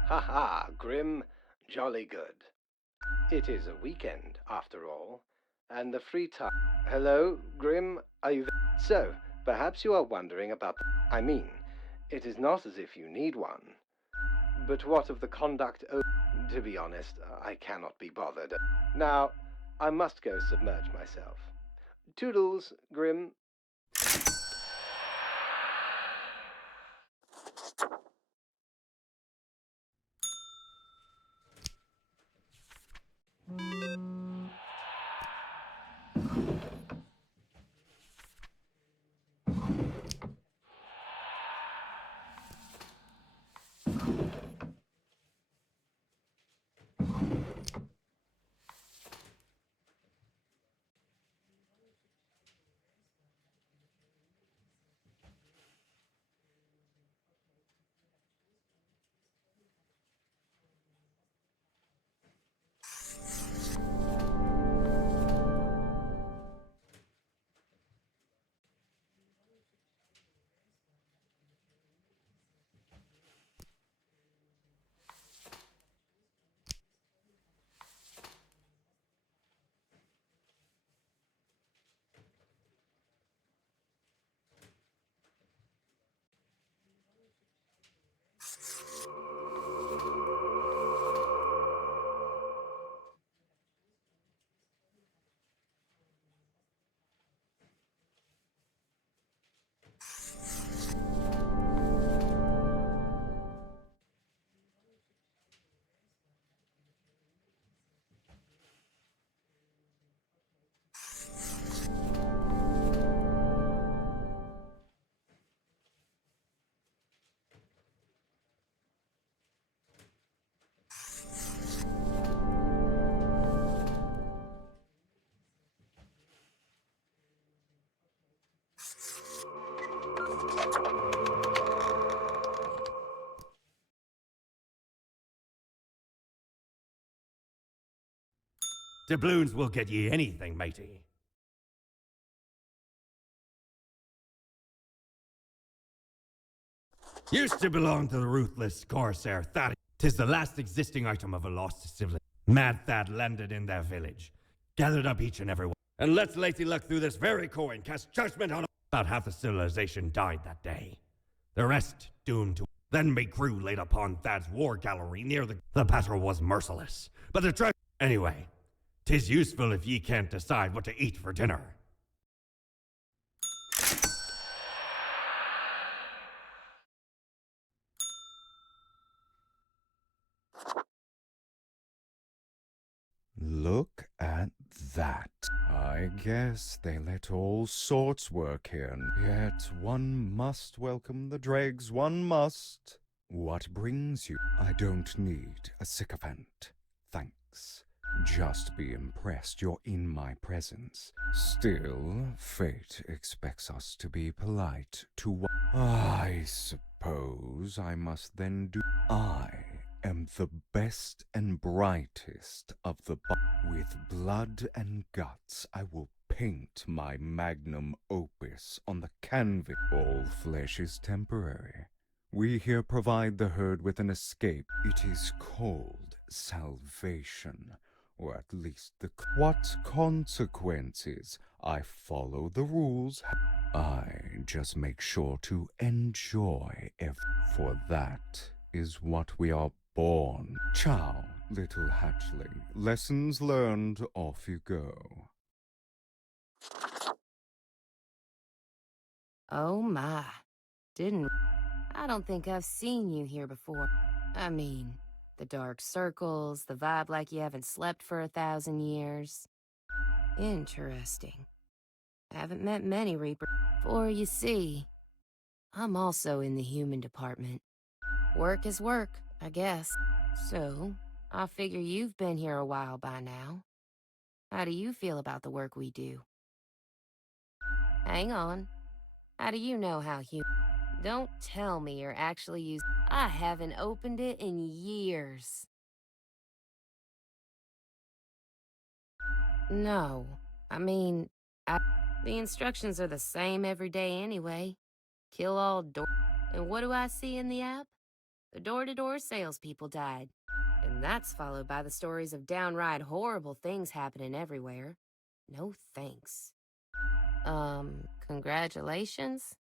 Ha ha, Grim. Jolly good. It is a weekend, after all, and the free time... Hello, Grim, are you there? So, perhaps you are wondering about the... I mean, it is not as if you need one. But what of the conduct... To be honest, I cannot be bothered. Now, I must go submerge myself. Toodles, Grim. Doubloons will get ye anything, matey. Used to belong to the ruthless Corsair Thad. 'Tis the last existing item of a lost civilization. Mad Thad landed in their village, gathered up each and every one, and let's lazy luck through this very coin cast judgment on. About half the civilization died that day. The rest doomed to. Then me crew laid upon Thad's war gallery near the battle was merciless, but the treasure. Anyway, 'tis useful if ye can't decide what to eat for dinner. Look at that. I guess they let all sorts work here, yet one must welcome the dregs, one must. What brings you? I don't need a sycophant. Thanks. Just be impressed you're in my presence. Still, fate expects us to be polite to I suppose I must then do. I am the best and brightest of the with blood and guts I will paint my magnum opus on the canvas. All flesh is temporary. We here provide the herd with an escape. It is called salvation, or at least the... What consequences? I follow the rules. I just make sure to enjoy for that is what we are born. Ciao, little hatchling. Lessons learned, off you go. Oh my. I don't think I've seen you here before. I mean, the dark circles, the vibe like you haven't slept for 1,000 years. Interesting. Haven't met many Reapers. For you see, I'm also in the human department. Work is work, I guess. So, I figure you've been here a while by now. How do you feel about the work we do? Hang on. How do you know how Don't tell me you're actually using... I haven't opened it in years. No. I mean, the instructions are the same every day anyway. Kill all And what do I see in the app? The door-to-door salespeople died. And that's followed by the stories of downright horrible things happening everywhere. No thanks. Congratulations?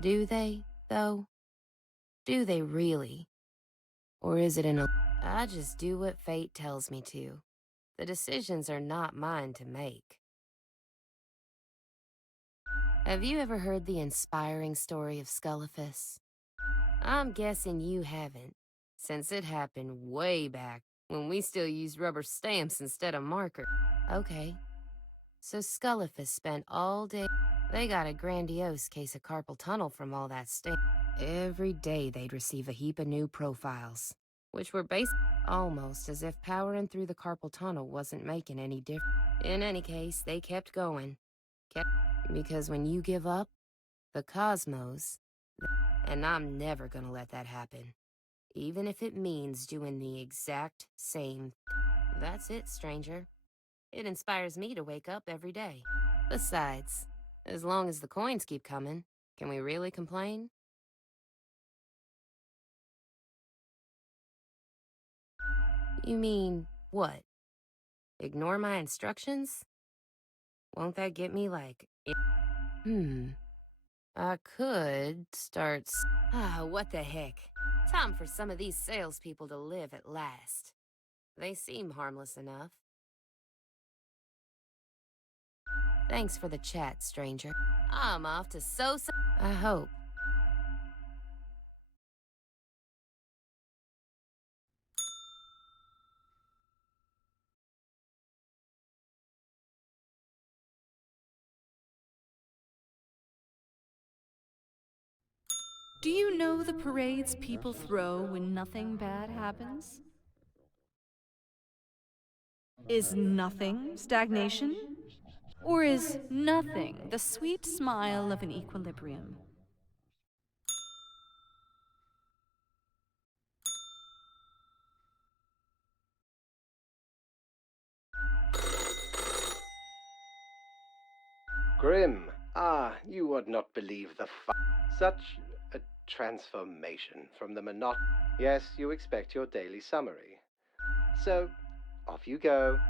Do they, though? Do they really? Or is it I just do what fate tells me to. The decisions are not mine to make. Have you ever heard the inspiring story of Scullifus? I'm guessing you haven't, since it happened way back when we still used rubber stamps instead of marker. Okay, so Scullifus spent all day. They got a grandiose case of carpal tunnel from all that stamp. Every day they'd receive a heap of new profiles, which were based almost as if powering through the carpal tunnel wasn't making any difference. In any case, they kept going. Because when you give up, the cosmos, and I'm never gonna let that happen. Even if it means doing the exact same. That's it, stranger. It inspires me to wake up every day. Besides, as long as the coins keep coming, can we really complain? You mean, what? Ignore my instructions? Won't that get me, like... I could start... what the heck. Time for some of these salespeople to live at last. They seem harmless enough. Thanks for the chat, stranger. I'm off to sow some... I hope. Do you know the parades people throw when nothing bad happens? Is nothing stagnation? Or is nothing the sweet smile of an equilibrium? Grim, you would not believe the such a transformation from the Yes, you expect your daily summary. So, off you go.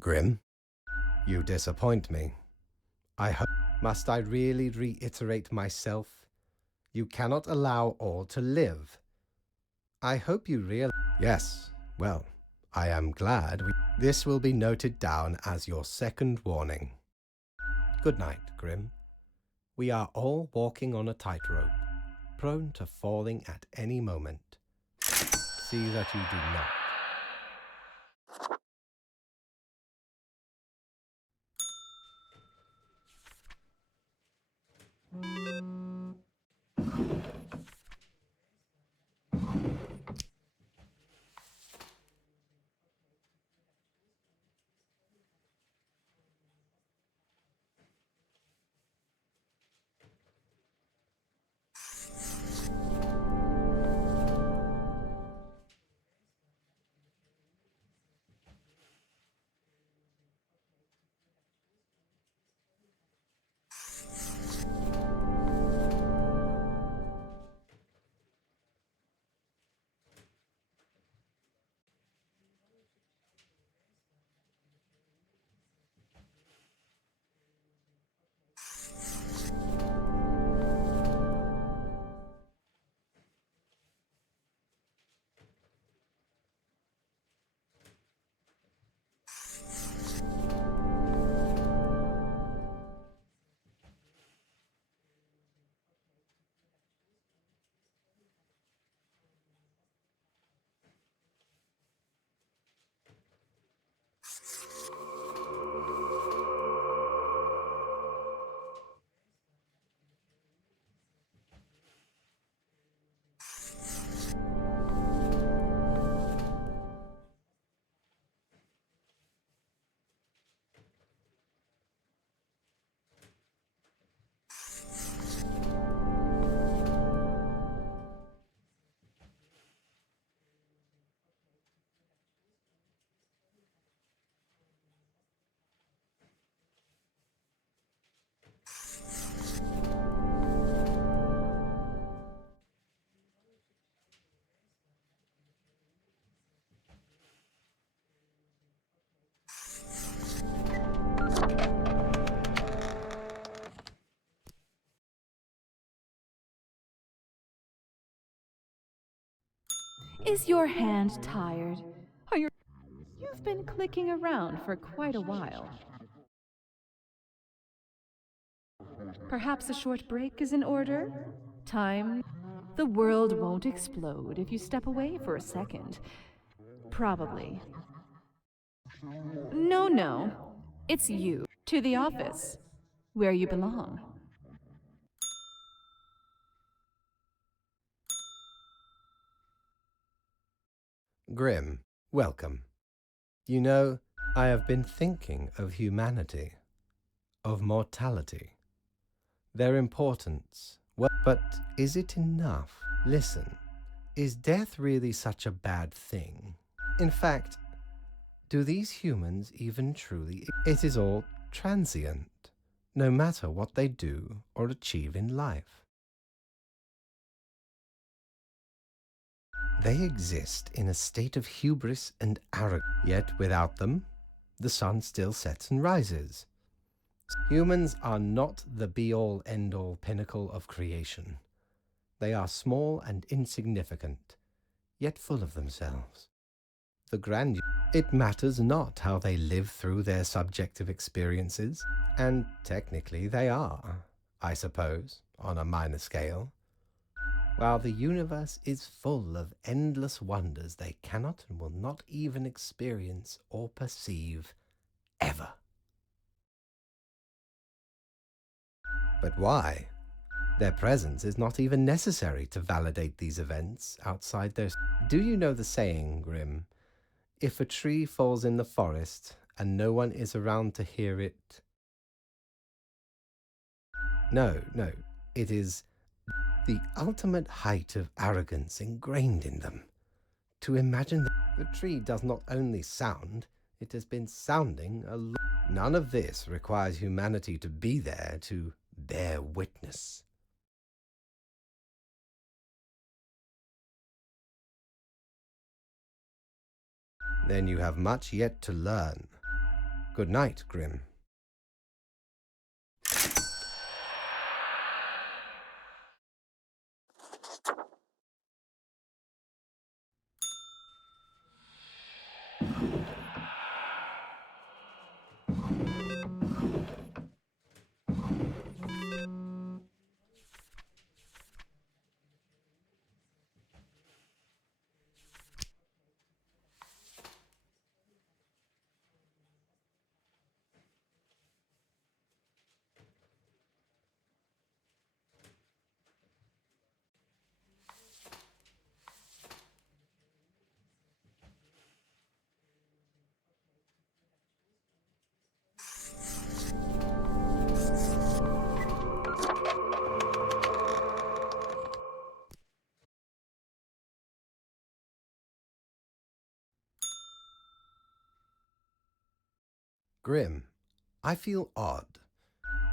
Grim, you disappoint me. I hope. Must I really reiterate myself? You cannot allow all to live. I hope you realize. Yes, well, I am glad this will be noted down as your second warning. Good night, Grim. We are all walking on a tightrope, prone to falling at any moment. See that you do not. Is your hand tired? You've been clicking around for quite a while. Perhaps a short break is in order? Time? The world won't explode if you step away for a second. Probably. No, no. It's you. To the office, where you belong. Grim, welcome. You know, I have been thinking of humanity, of mortality, their importance. Well, but is it enough? Listen, is death really such a bad thing? In fact, do these humans even truly? It is all transient, no matter what they do or achieve in life. They exist in a state of hubris and arrogance, yet without them, the sun still sets and rises. Humans are not the be-all, end-all pinnacle of creation. They are small and insignificant, yet full of themselves. The grandeur, it matters not how they live through their subjective experiences, and technically they are, I suppose, on a minor scale. While the universe is full of endless wonders they cannot and will not even experience or perceive, ever. But why? Their presence is not even necessary to validate these events outside their... Do you know the saying, Grim? If a tree falls in the forest and no one is around to hear it... No, it is the ultimate height of arrogance ingrained in them. To imagine that the tree does not only sound, it has been sounding a lot. None of this requires humanity to be there to bear witness. Then you have much yet to learn. Good night, Grim. Grim, I feel odd.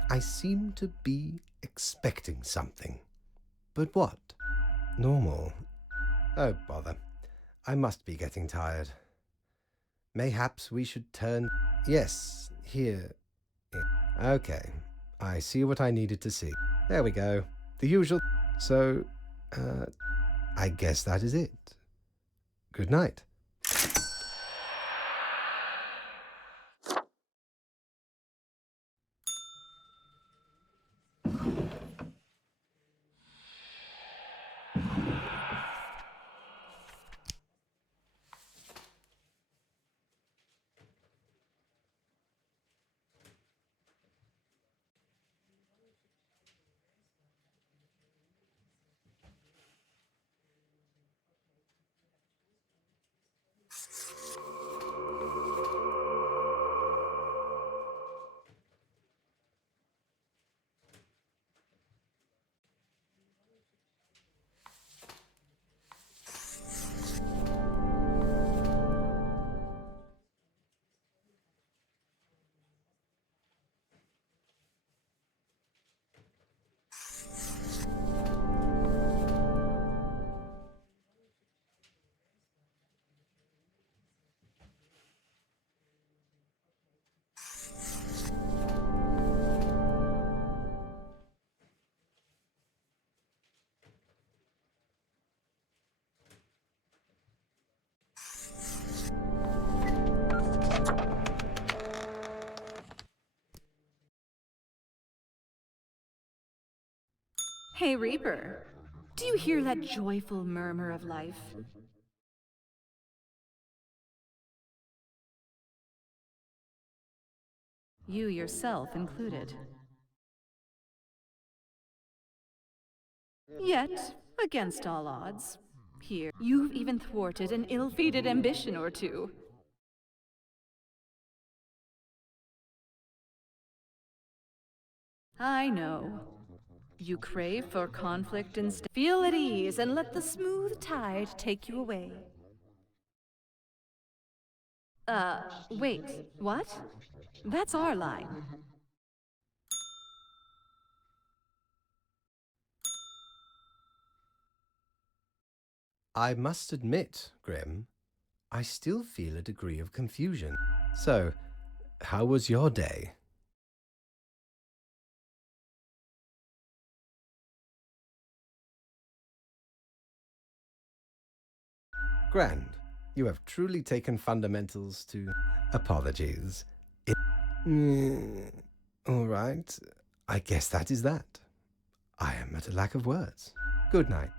I seem to be expecting something. But what? Normal. Oh, bother. I must be getting tired. Mayhaps we should turn... Yes, here. Okay, I see what I needed to see. There we go. The usual... So, I guess that is it. Good night. Hey, Reaper. Do you hear that joyful murmur of life? You yourself included. Yet, against all odds, here, you've even thwarted an ill-fated ambition or two. I know. You crave for conflict instead. Feel at ease and let the smooth tide take you away. Wait, what? That's our line. I must admit, Grim, I still feel a degree of confusion. So, how was your day? Grand. You have truly taken fundamentals to... Apologies. All right. I guess that is that. I am at a lack of words. Good night.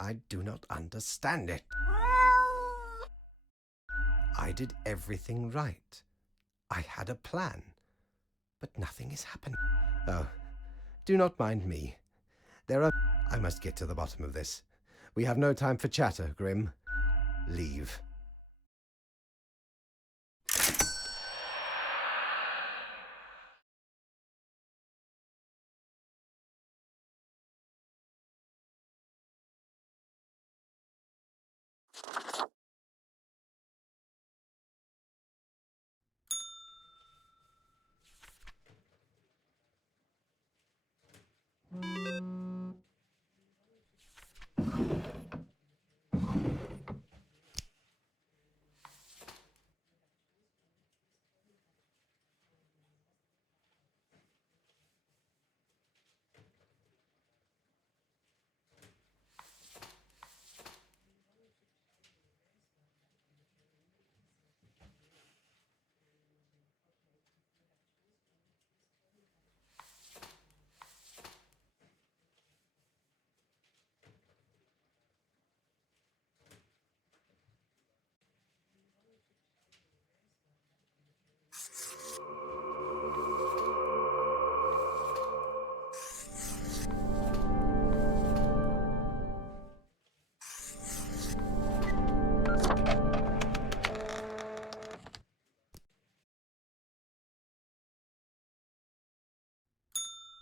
I do not understand it. I did everything right. I had a plan. But nothing is happening. Oh, do not mind me. I must get to the bottom of this. We have no time for chatter, Grim. Leave.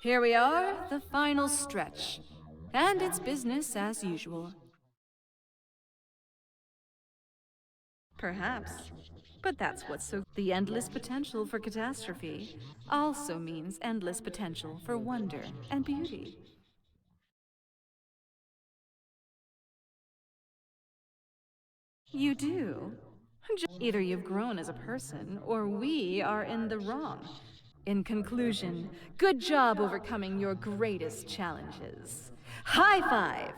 Here we are, the final stretch. And it's business as usual. Perhaps. But that's what's so... The endless potential for catastrophe also means endless potential for wonder and beauty. You do. Either you've grown as a person, or we are in the wrong. In conclusion, good job overcoming your greatest challenges. High five!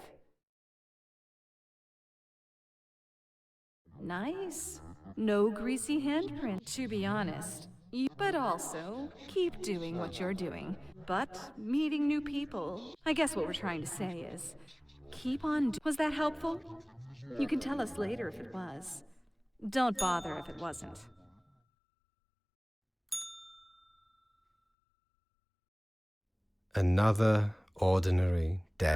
Nice. No greasy handprint, to be honest. But also, keep doing what you're doing. But meeting new people. I guess what we're trying to say is, keep on. Was that helpful? You can tell us later if it was. Don't bother if it wasn't. Another ordinary day.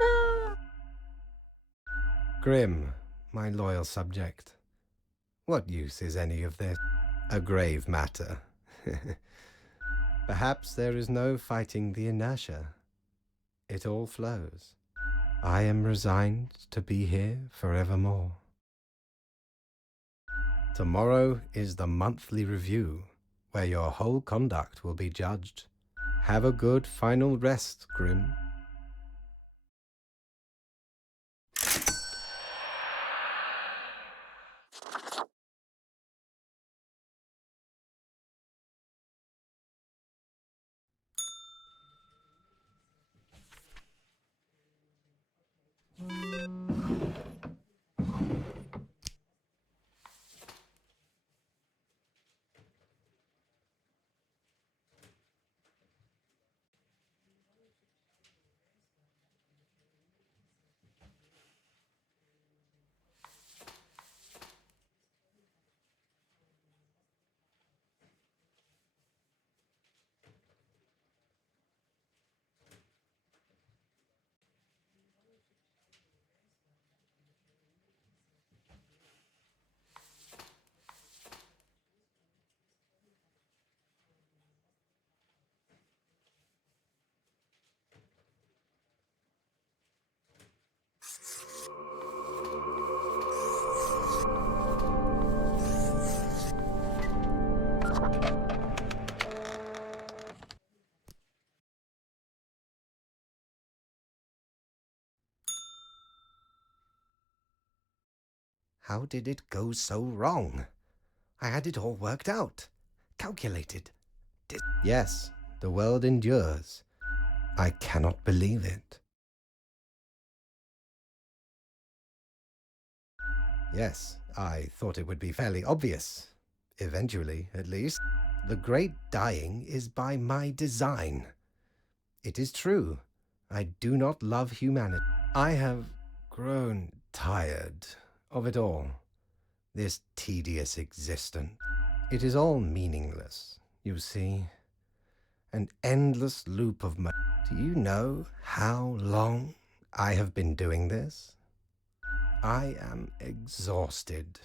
Grim, my loyal subject. What use is any of this? A grave matter. Perhaps there is no fighting the inertia. It all flows. I am resigned to be here forevermore. Tomorrow is the monthly review, where your whole conduct will be judged. Have a good final rest, Grim. How did it go so wrong? I had it all worked out, calculated. Yes, the world endures. I cannot believe it. Yes, I thought it would be fairly obvious. Eventually, at least. The great dying is by my design. It is true. I do not love humanity. I have grown tired of it all. This tedious existence. It is all meaningless, you see. An endless loop of Do you know how long I have been doing this? I am exhausted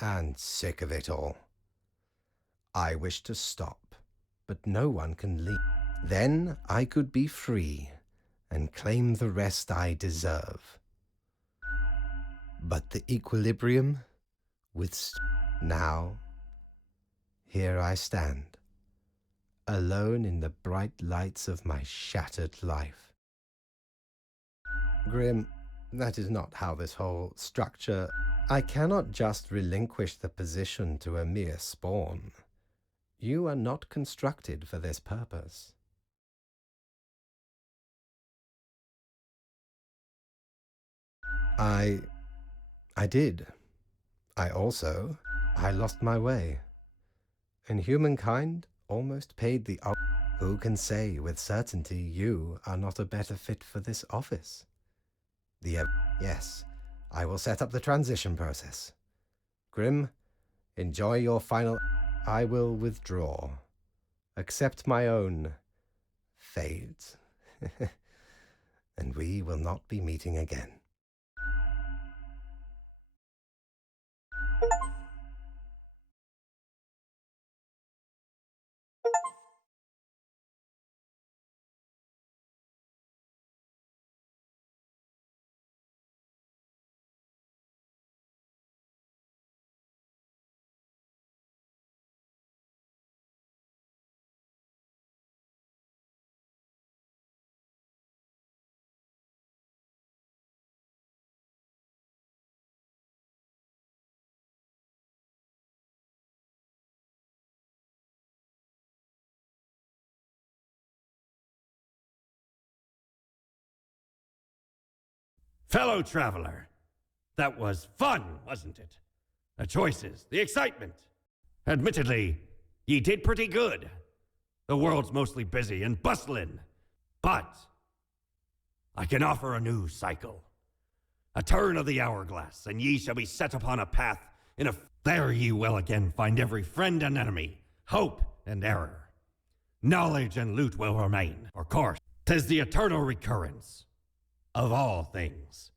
and sick of it all. I wish to stop, but no one can leave. Then I could be free and claim the rest I deserve. But the equilibrium with now, here I stand, alone in the bright lights of my shattered life. Grim, that is not how this whole structure... I cannot just relinquish the position to a mere spawn. You are not constructed for this purpose. I did. I lost my way. And humankind almost paid the... Who can say with certainty you are not a better fit for this office? Yes, I will set up the transition process. Grim, enjoy your final... I will withdraw. Accept my own fate. And we will not be meeting again. Fellow traveler, that was fun, wasn't it? The choices, the excitement. Admittedly, ye did pretty good. The world's mostly busy and bustling. But I can offer a new cycle. A turn of the hourglass, and ye shall be set upon a path in a... There ye will again find every friend and enemy, hope and error. Knowledge and loot will remain. Of course, 'tis the eternal recurrence of all things.